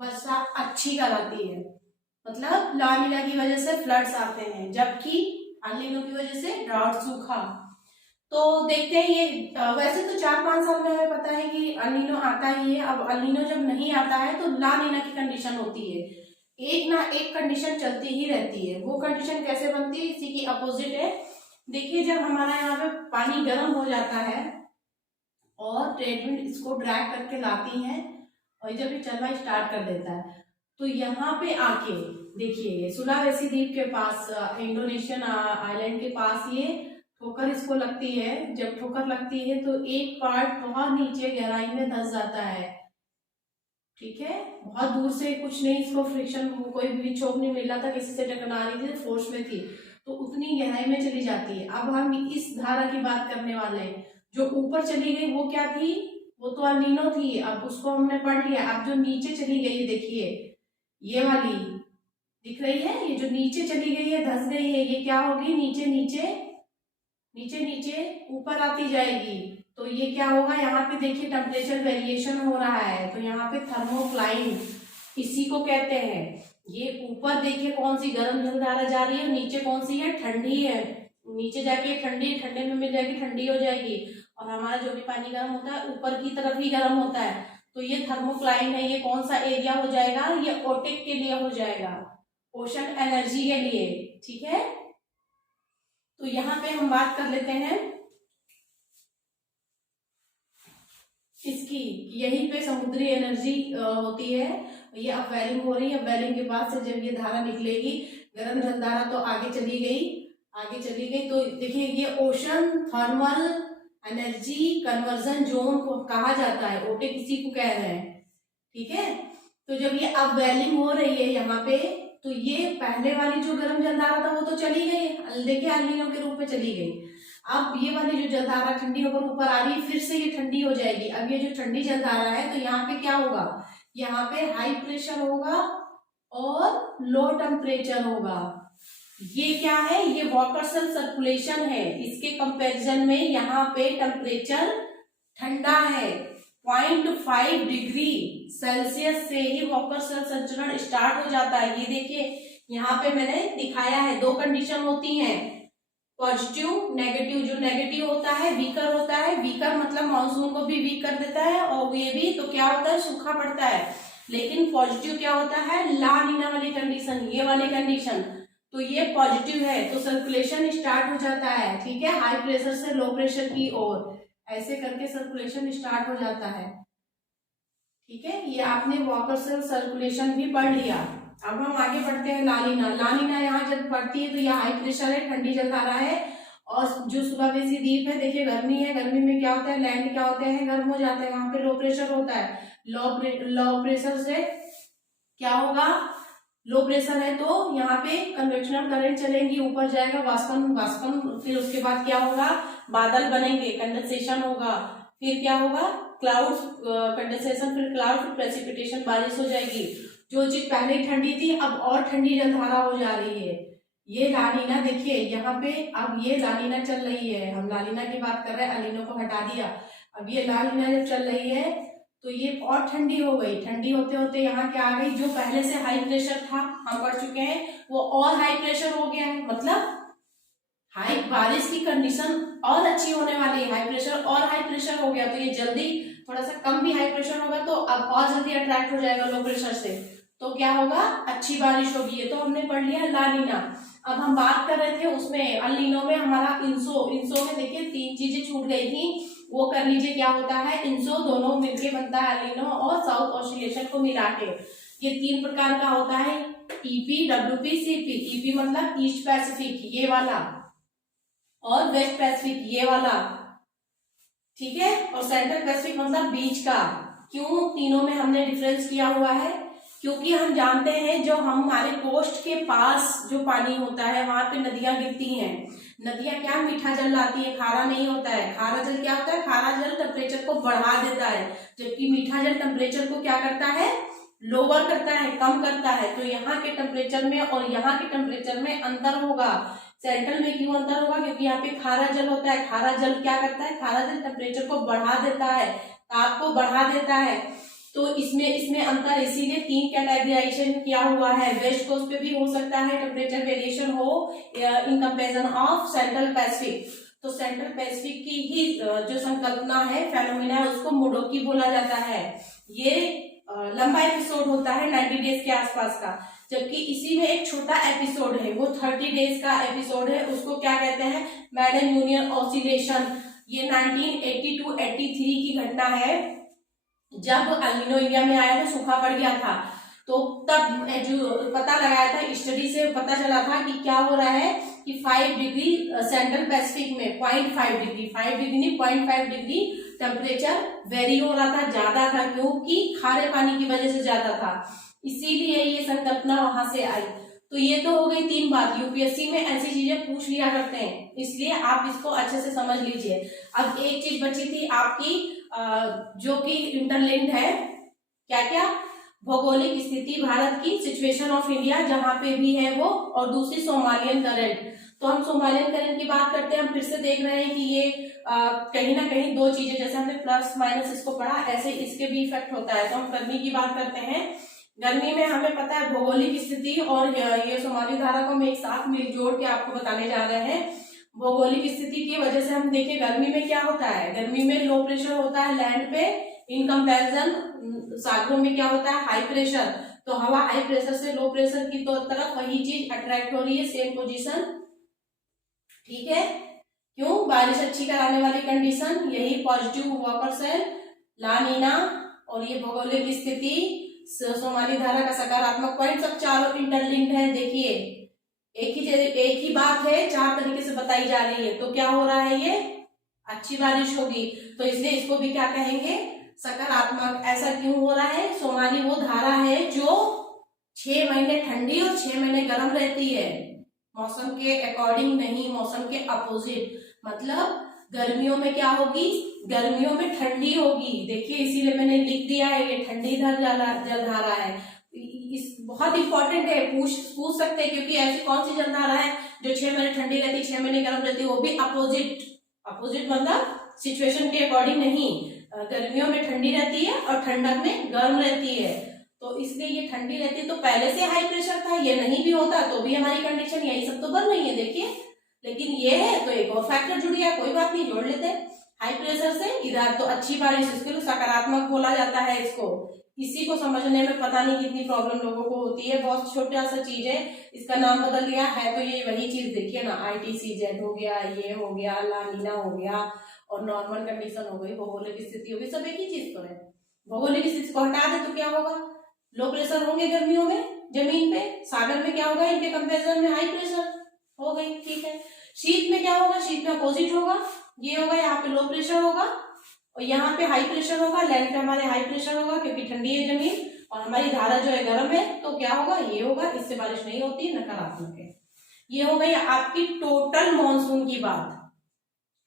वर्षा अच्छी कराती है। मतलब लानीना की वजह से फ्लड्स आते हैं, जबकि अल नीनो की वजह से ड्राउट, सूखा। तो देखते हैं ये वैसे तो 4-5 साल में हमें पता है कि अल नीनो आता ही है। अब अल नीनो जब नहीं आता है तो लानीना की कंडीशन होती है, एक ना एक कंडीशन चलती ही रहती है। वो कंडीशन कैसे बनती है? इसी की अपोजिट है। देखिए जब हमारा यहाँ पे पानी गर्म हो जाता है और ट्रेडविंड इसको ड्रैग करके लाती है, और जब ये चलना स्टार्ट कर देता है तो यहाँ पे आके देखिए सुलावेसी द्वीप के पास, इंडोनेशियन आइलैंड के पास ये ठोकर इसको लगती है। जब ठोकर लगती है तो एक पार्ट बहुत नीचे गहराई में धंस जाता है। ठीक है, बहुत दूर से कुछ नहीं, इसको फ्रिक्शन, कोई भी चोक नहीं मिल रहा था, किसी से टकरा रही थी, फोर्स में थी, तो उतनी गहराई में चली जाती है। अब हम इस धारा की बात करने वाले हैं। जो ऊपर चली गई वो क्या थी? वो तो अल नीनो थी, अब उसको हमने पढ़ लिया। अब जो नीचे चली गई, देखिए ये वाली दिख रही है, ये जो नीचे चली गई है, धंस गई है, ये क्या होगी? नीचे नीचे नीचे नीचे ऊपर आती जाएगी। तो ये क्या होगा? यहाँ पे देखिए टेम्परेचर वेरिएशन हो रहा है, तो यहाँ पे थर्मोक्लाइन इसी को कहते हैं। ये ऊपर देखिए कौन सी गर्म जलधारा जा रही है, नीचे कौन सी है? ठंडी है। नीचे जाके ठंडी, ठंडे में मिल जाएगी, ठंडी हो जाएगी, और हमारा जो भी पानी गर्म होता है ऊपर की तरफ ही गर्म होता है। तो ये थर्मोक्लाइन है। ये कौन सा एरिया हो जाएगा? ये ओटिक के लिए हो जाएगा, ओशन एनर्जी के लिए। ठीक है, तो यहाँ पे हम बात कर लेते हैं इसकी, यहीं पे समुद्री एनर्जी होती है। ये अपवेलिंग हो रही है, अपवेलिंग के बाद से जब ये धारा निकलेगी, गर्म जलधारा, तो आगे चली गई। तो देखिए ये ocean thermal energy conversion zone को कहा जाता है, ओटे किसी को कह रहे हैं। ठीक है, तो जब ये अपवेलिंग हो रही है यहाँ पे, तो ये पहले वाली जो गर्म जलधारा था वो तो चली गई, देखिए अल नीनो के रूप में चली गई। अब ये वाली जो जलधारा ठंडी होकर ऊपर आ रही है, फिर से ये ठंडी हो जाएगी। अब ये जो ठंडी जलधारा है, तो यहाँ पे क्या होगा? यहाँ पे हाई प्रेशर होगा और लो टेम्परेचर होगा। ये क्या है? ये वाटर सेल सर्कुलेशन है। इसके कंपैरिजन में यहाँ पे टेम्परेचर ठंडा है, 0.5 डिग्री सेल्सियस से ही वाटर सेल संचरण स्टार्ट हो जाता है। ये देखिए यहाँ पे मैंने दिखाया है 2 कंडीशन होती हैं, पॉजिटिव नेगेटिव। जो नेगेटिव होता है वीकर होता है, वीकर मतलब मानसून को भी वीक कर देता है और ये भी तो क्या होता है सूखा पड़ता है। लेकिन पॉजिटिव क्या होता है, ला नीना वाली कंडीशन, ये वाली कंडीशन, तो ये पॉजिटिव है तो सर्कुलेशन स्टार्ट हो जाता है, ठीक है, हाई प्रेशर से लो प्रेशर की ओर, ऐसे करके सर्कुलेशन स्टार्ट हो जाता है, ठीक है। ये आपने वॉकर सेल सर्कुलेशन भी पढ़ लिया। अब हम आगे बढ़ते हैं लानिना। लानिना यहाँ जब पड़ती है तो यह हाई प्रेशर है, ठंडी जलधारा है, और जो सुलावेसी द्वीप है देखिए गर्मी है, गर्मी में क्या होता है लैंड क्या होते हैं गर्म हो जाते हैं, वहां पे लो प्रेशर होता है। लो प्रेशर से क्या होगा, लो प्रेशर है तो यहाँ पे कन्वेक्शनल करंट चलेंगी, ऊपर जाएगा वाष्पन, फिर उसके बाद क्या होगा, बादल बनेंगे, कंडेंसेशन होगा, फिर क्या होगा, क्लाउड कंडेंसेशन, फिर क्लाउड, फिर प्रेसिपिटेशन, बारिश हो जाएगी। जो चीज पहले ही ठंडी थी अब और ठंडी जलधारा हो जा रही है। ये लानिना देखिए यहाँ पे, अब ये लानिना चल रही है, हम लानिना की बात कर रहे हैं, अलिनो को हटा दिया। अब ये लानिना जब चल रही है तो ये और ठंडी हो गई, ठंडी होते होते यहाँ क्या आ गई, जो पहले से हाई प्रेशर था हम पढ़ चुके हैं वो और हाई प्रेशर हो गया है, मतलब हाई बारिश की कंडीशन और अच्छी होने वाली है, हाई प्रेशर और हाई प्रेशर हो गया तो ये जल्दी थोड़ा सा कम भी हाई प्रेशर होगा तो अब और जल्दी अट्रैक्ट हो जाएगा लो प्रेशर से, तो क्या होगा, अच्छी बारिश होगी। ये तो हमने पढ़ लिया लानिना। अब हम बात कर रहे थे उसमें अलिनो में हमारा इंसो में देखिए 3 चीजें छूट गई थी, वो कर लीजिए। क्या होता है, इंसो दोनों मिलके बनता है अलिनो और साउथ ऑसिलेशन को मिला के। ये 3 प्रकार का होता है, ईपी, डब्ल्यूपी, सीपी। ईपी मतलब ईस्ट पैसिफिक ये वाला, और वेस्ट पैसिफिक ये वाला, ठीक है, और सेंट्रल पैसिफिक मतलब बीच का। क्यों तीनों में हमने डिफरेंस किया हुआ है, क्योंकि हम जानते हैं जो हमारे कोस्ट के पास जो पानी होता है वहां पे नदियां गिरती हैं, नदियां क्या मीठा जल लाती है, खारा नहीं होता है। खारा जल क्या होता है, खारा जल टेम्परेचर को बढ़ा देता है, जबकि मीठा जल टेम्परेचर को क्या करता है, लोअर करता है, कम करता है। तो यहाँ के टेम्परेचर में और यहाँ के टेम्परेचर में अंतर होगा। सेंट्रल में क्यों अंतर होगा, क्योंकि यहाँ पे खारा जल होता है, खारा जल क्या करता है, खारा जल टेम्परेचर को बढ़ा देता है, ताप को बढ़ा देता है। तो इसमें अंतर, इसीलिए 3 कैटेगराइजेशन किया हुआ है। वेस्ट कोस्ट पे भी हो सकता है टेम्परेचर वेरिएशन हो in comparison of central Pacific. तो सेंट्रल पैसिफिक की ही जो संकल्पना है, फेनोमेना है, उसको मोडोकी बोला जाता है। ये लंबा एपिसोड होता है 90 डेज के आसपास का, जबकि इसी में एक छोटा एपिसोड है वो 30 डेज का एपिसोड है, उसको क्या कहते हैं, मैडन यूनियन ऑसिलेशन। ये 1982-83 की घटना है, जब अलिनो इंडिया में आया था, सूखा पड़ गया था, तो तब जो पता लगाया था, स्टडी से पता चला था कि क्या हो रहा है कि 5 डिग्री सेंट्रल पैसिफिक में 0.5 डिग्री, 5 डिग्री नहीं 0.5 डिग्री टेम्परेचर वेरी हो रहा था, ज्यादा था, क्योंकि खारे पानी की वजह से ज्यादा था, इसीलिए ये संकल्पना वहां से आई। तो ये तो हो गई 3 बात, यूपीएससी में ऐसी चीजें पूछ लिया करते हैं, इसलिए आप इसको अच्छे से समझ लीजिए। अब एक चीज बची थी आपकी जो कि इंटरलिंक्ड है, क्या क्या, भौगोलिक स्थिति भारत की, सिचुएशन ऑफ इंडिया जहां पे भी है वो, और दूसरी सोमालियन करंट। तो हम सोमालियन करंट की बात करते हैं, हम फिर से देख रहे हैं कि ये कहीं ना कहीं 2 चीजें, जैसे हमने प्लस माइनस इसको पढ़ा, ऐसे इसके भी इफेक्ट होता है। तो हम गर्मी की बात करते हैं, गर्मी में हमें पता है भौगोलिक स्थिति और ये सोमाली धारा को हम एक साथ मिल जोड़ के आपको बताने जा रहे हैं। भौगोलिक स्थिति की वजह से हम देखिए गर्मी में क्या होता है, गर्मी में लो प्रेशर होता है लैंड पे, इन कंपैरिजन सागरों में क्या होता है, हाई प्रेशर। तो हवा हाई प्रेशर से लो प्रेशर की तरफ वही चीज अट्रैक्ट हो रही है, सेम पोजीशन, ठीक है। क्यों, बारिश अच्छी कराने वाली कंडीशन, यही पॉजिटिव वॉकर सेल, लानिना, और ये भौगोलिक स्थिति, सोमाली धारा का सकारात्मक पॉइंट, सब चारों इंटरलिंक्ड है। देखिए एक ही बात है 4 तरीके से बताई जा रही है, तो क्या हो रहा है, ये अच्छी बारिश होगी, तो इसलिए इसको भी क्या कहेंगे, सकारात्मक। ऐसा क्यों हो रहा है, सोमाली वो धारा है जो 6 महीने ठंडी और 6 महीने गर्म रहती है, मौसम के अकॉर्डिंग नहीं, मौसम के अपोजिट। मतलब गर्मियों में क्या होगी, गर्मियों में ठंडी होगी, देखिए इसीलिए मैंने लिख दिया है ये ठंडी जलधारा है। इस बहुत इंपॉर्टेंट है, पूछ सकते हैं, क्योंकि ऐसी कौन सी जलधारा है जो 6 महीने ठंडी रहती, 6 महीने गर्म रहती है, वो भी अपोजिट मतलब सिचुएशन के अकॉर्डिंग नहीं, गर्मियों में ठंडी रहती है और ठंडक में गर्म रहती है। तो इसलिए ये ठंडी रहती है। तो पहले से हाई प्रेशर था, ये नहीं भी होता तो भी हमारी कंडीशन यही सब तो बन रही है देखिए। लेकिन ये है तो एक और फैक्टर जुड़ गया, कोई बात नहीं, जोड़ लेते हैं। हाई प्रेशर से इधर तो अच्छी बारिश, इसके लिए सकारात्मक बोला जाता है इसको। इसी को समझने में पता नहीं कितनी प्रॉब्लम लोगों को होती है, बहुत छोटा सा चीज है, इसका नाम बदल गया है तो ये वही चीज देखिए ना, ITCZ हो गया, ये हो गया, ला नीना हो गया, और नॉर्मल कंडीशन हो गई, भौगोलिक स्थिति हो गई, सब एक ही चीज तो है। भौगोलिक स्थिति को हटा दे तो क्या होगा, लो प्रेशर होंगे गर्मियों में जमीन पे, सागर में क्या होगा इनके कंपेरिजन में हाई प्रेशर हो गई, ठीक है। शीत में क्या होगा, शीत में अपोजिट होगा, ये होगा यहाँ पे लो प्रेशर होगा और यहाँ पे हाई प्रेशर होगा, लैंड पे हमारे हाई प्रेशर होगा क्योंकि ठंडी है जमीन और हमारी धारा जो है गर्म है, तो क्या होगा, ये होगा, इससे बारिश नहीं होती, नकारात्मक है। ये हो गई आपकी टोटल मॉनसून की बात।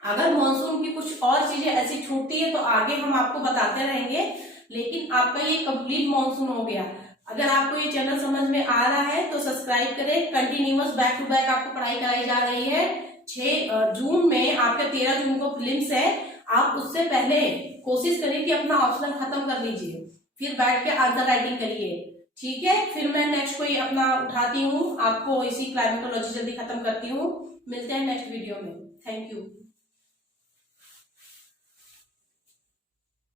अगर मॉनसून की कुछ और चीजें ऐसी छूटती है तो आगे हम आपको बताते रहेंगे, लेकिन आपका ये कंप्लीट मॉनसून हो गया। अगर आपको ये चैनल समझ में आ रहा है तो सब्सक्राइब करें, कंटिन्यूअस बैक टू बैक आपको पढ़ाई कराई जा रही है। 6 जून में आपका 13 जून को फिल्म्स है, आप उससे पहले कोशिश करिए कि अपना ऑप्शनल खत्म कर लीजिए, फिर बैठ के आंसर राइटिंग करिए, ठीक है। फिर मैं नेक्स्ट कोई अपना उठाती हूँ, आपको इसी क्लाइमेटोलॉजी जल्दी खत्म करती हूँ। मिलते हैं नेक्स्ट वीडियो में, थैंक यू।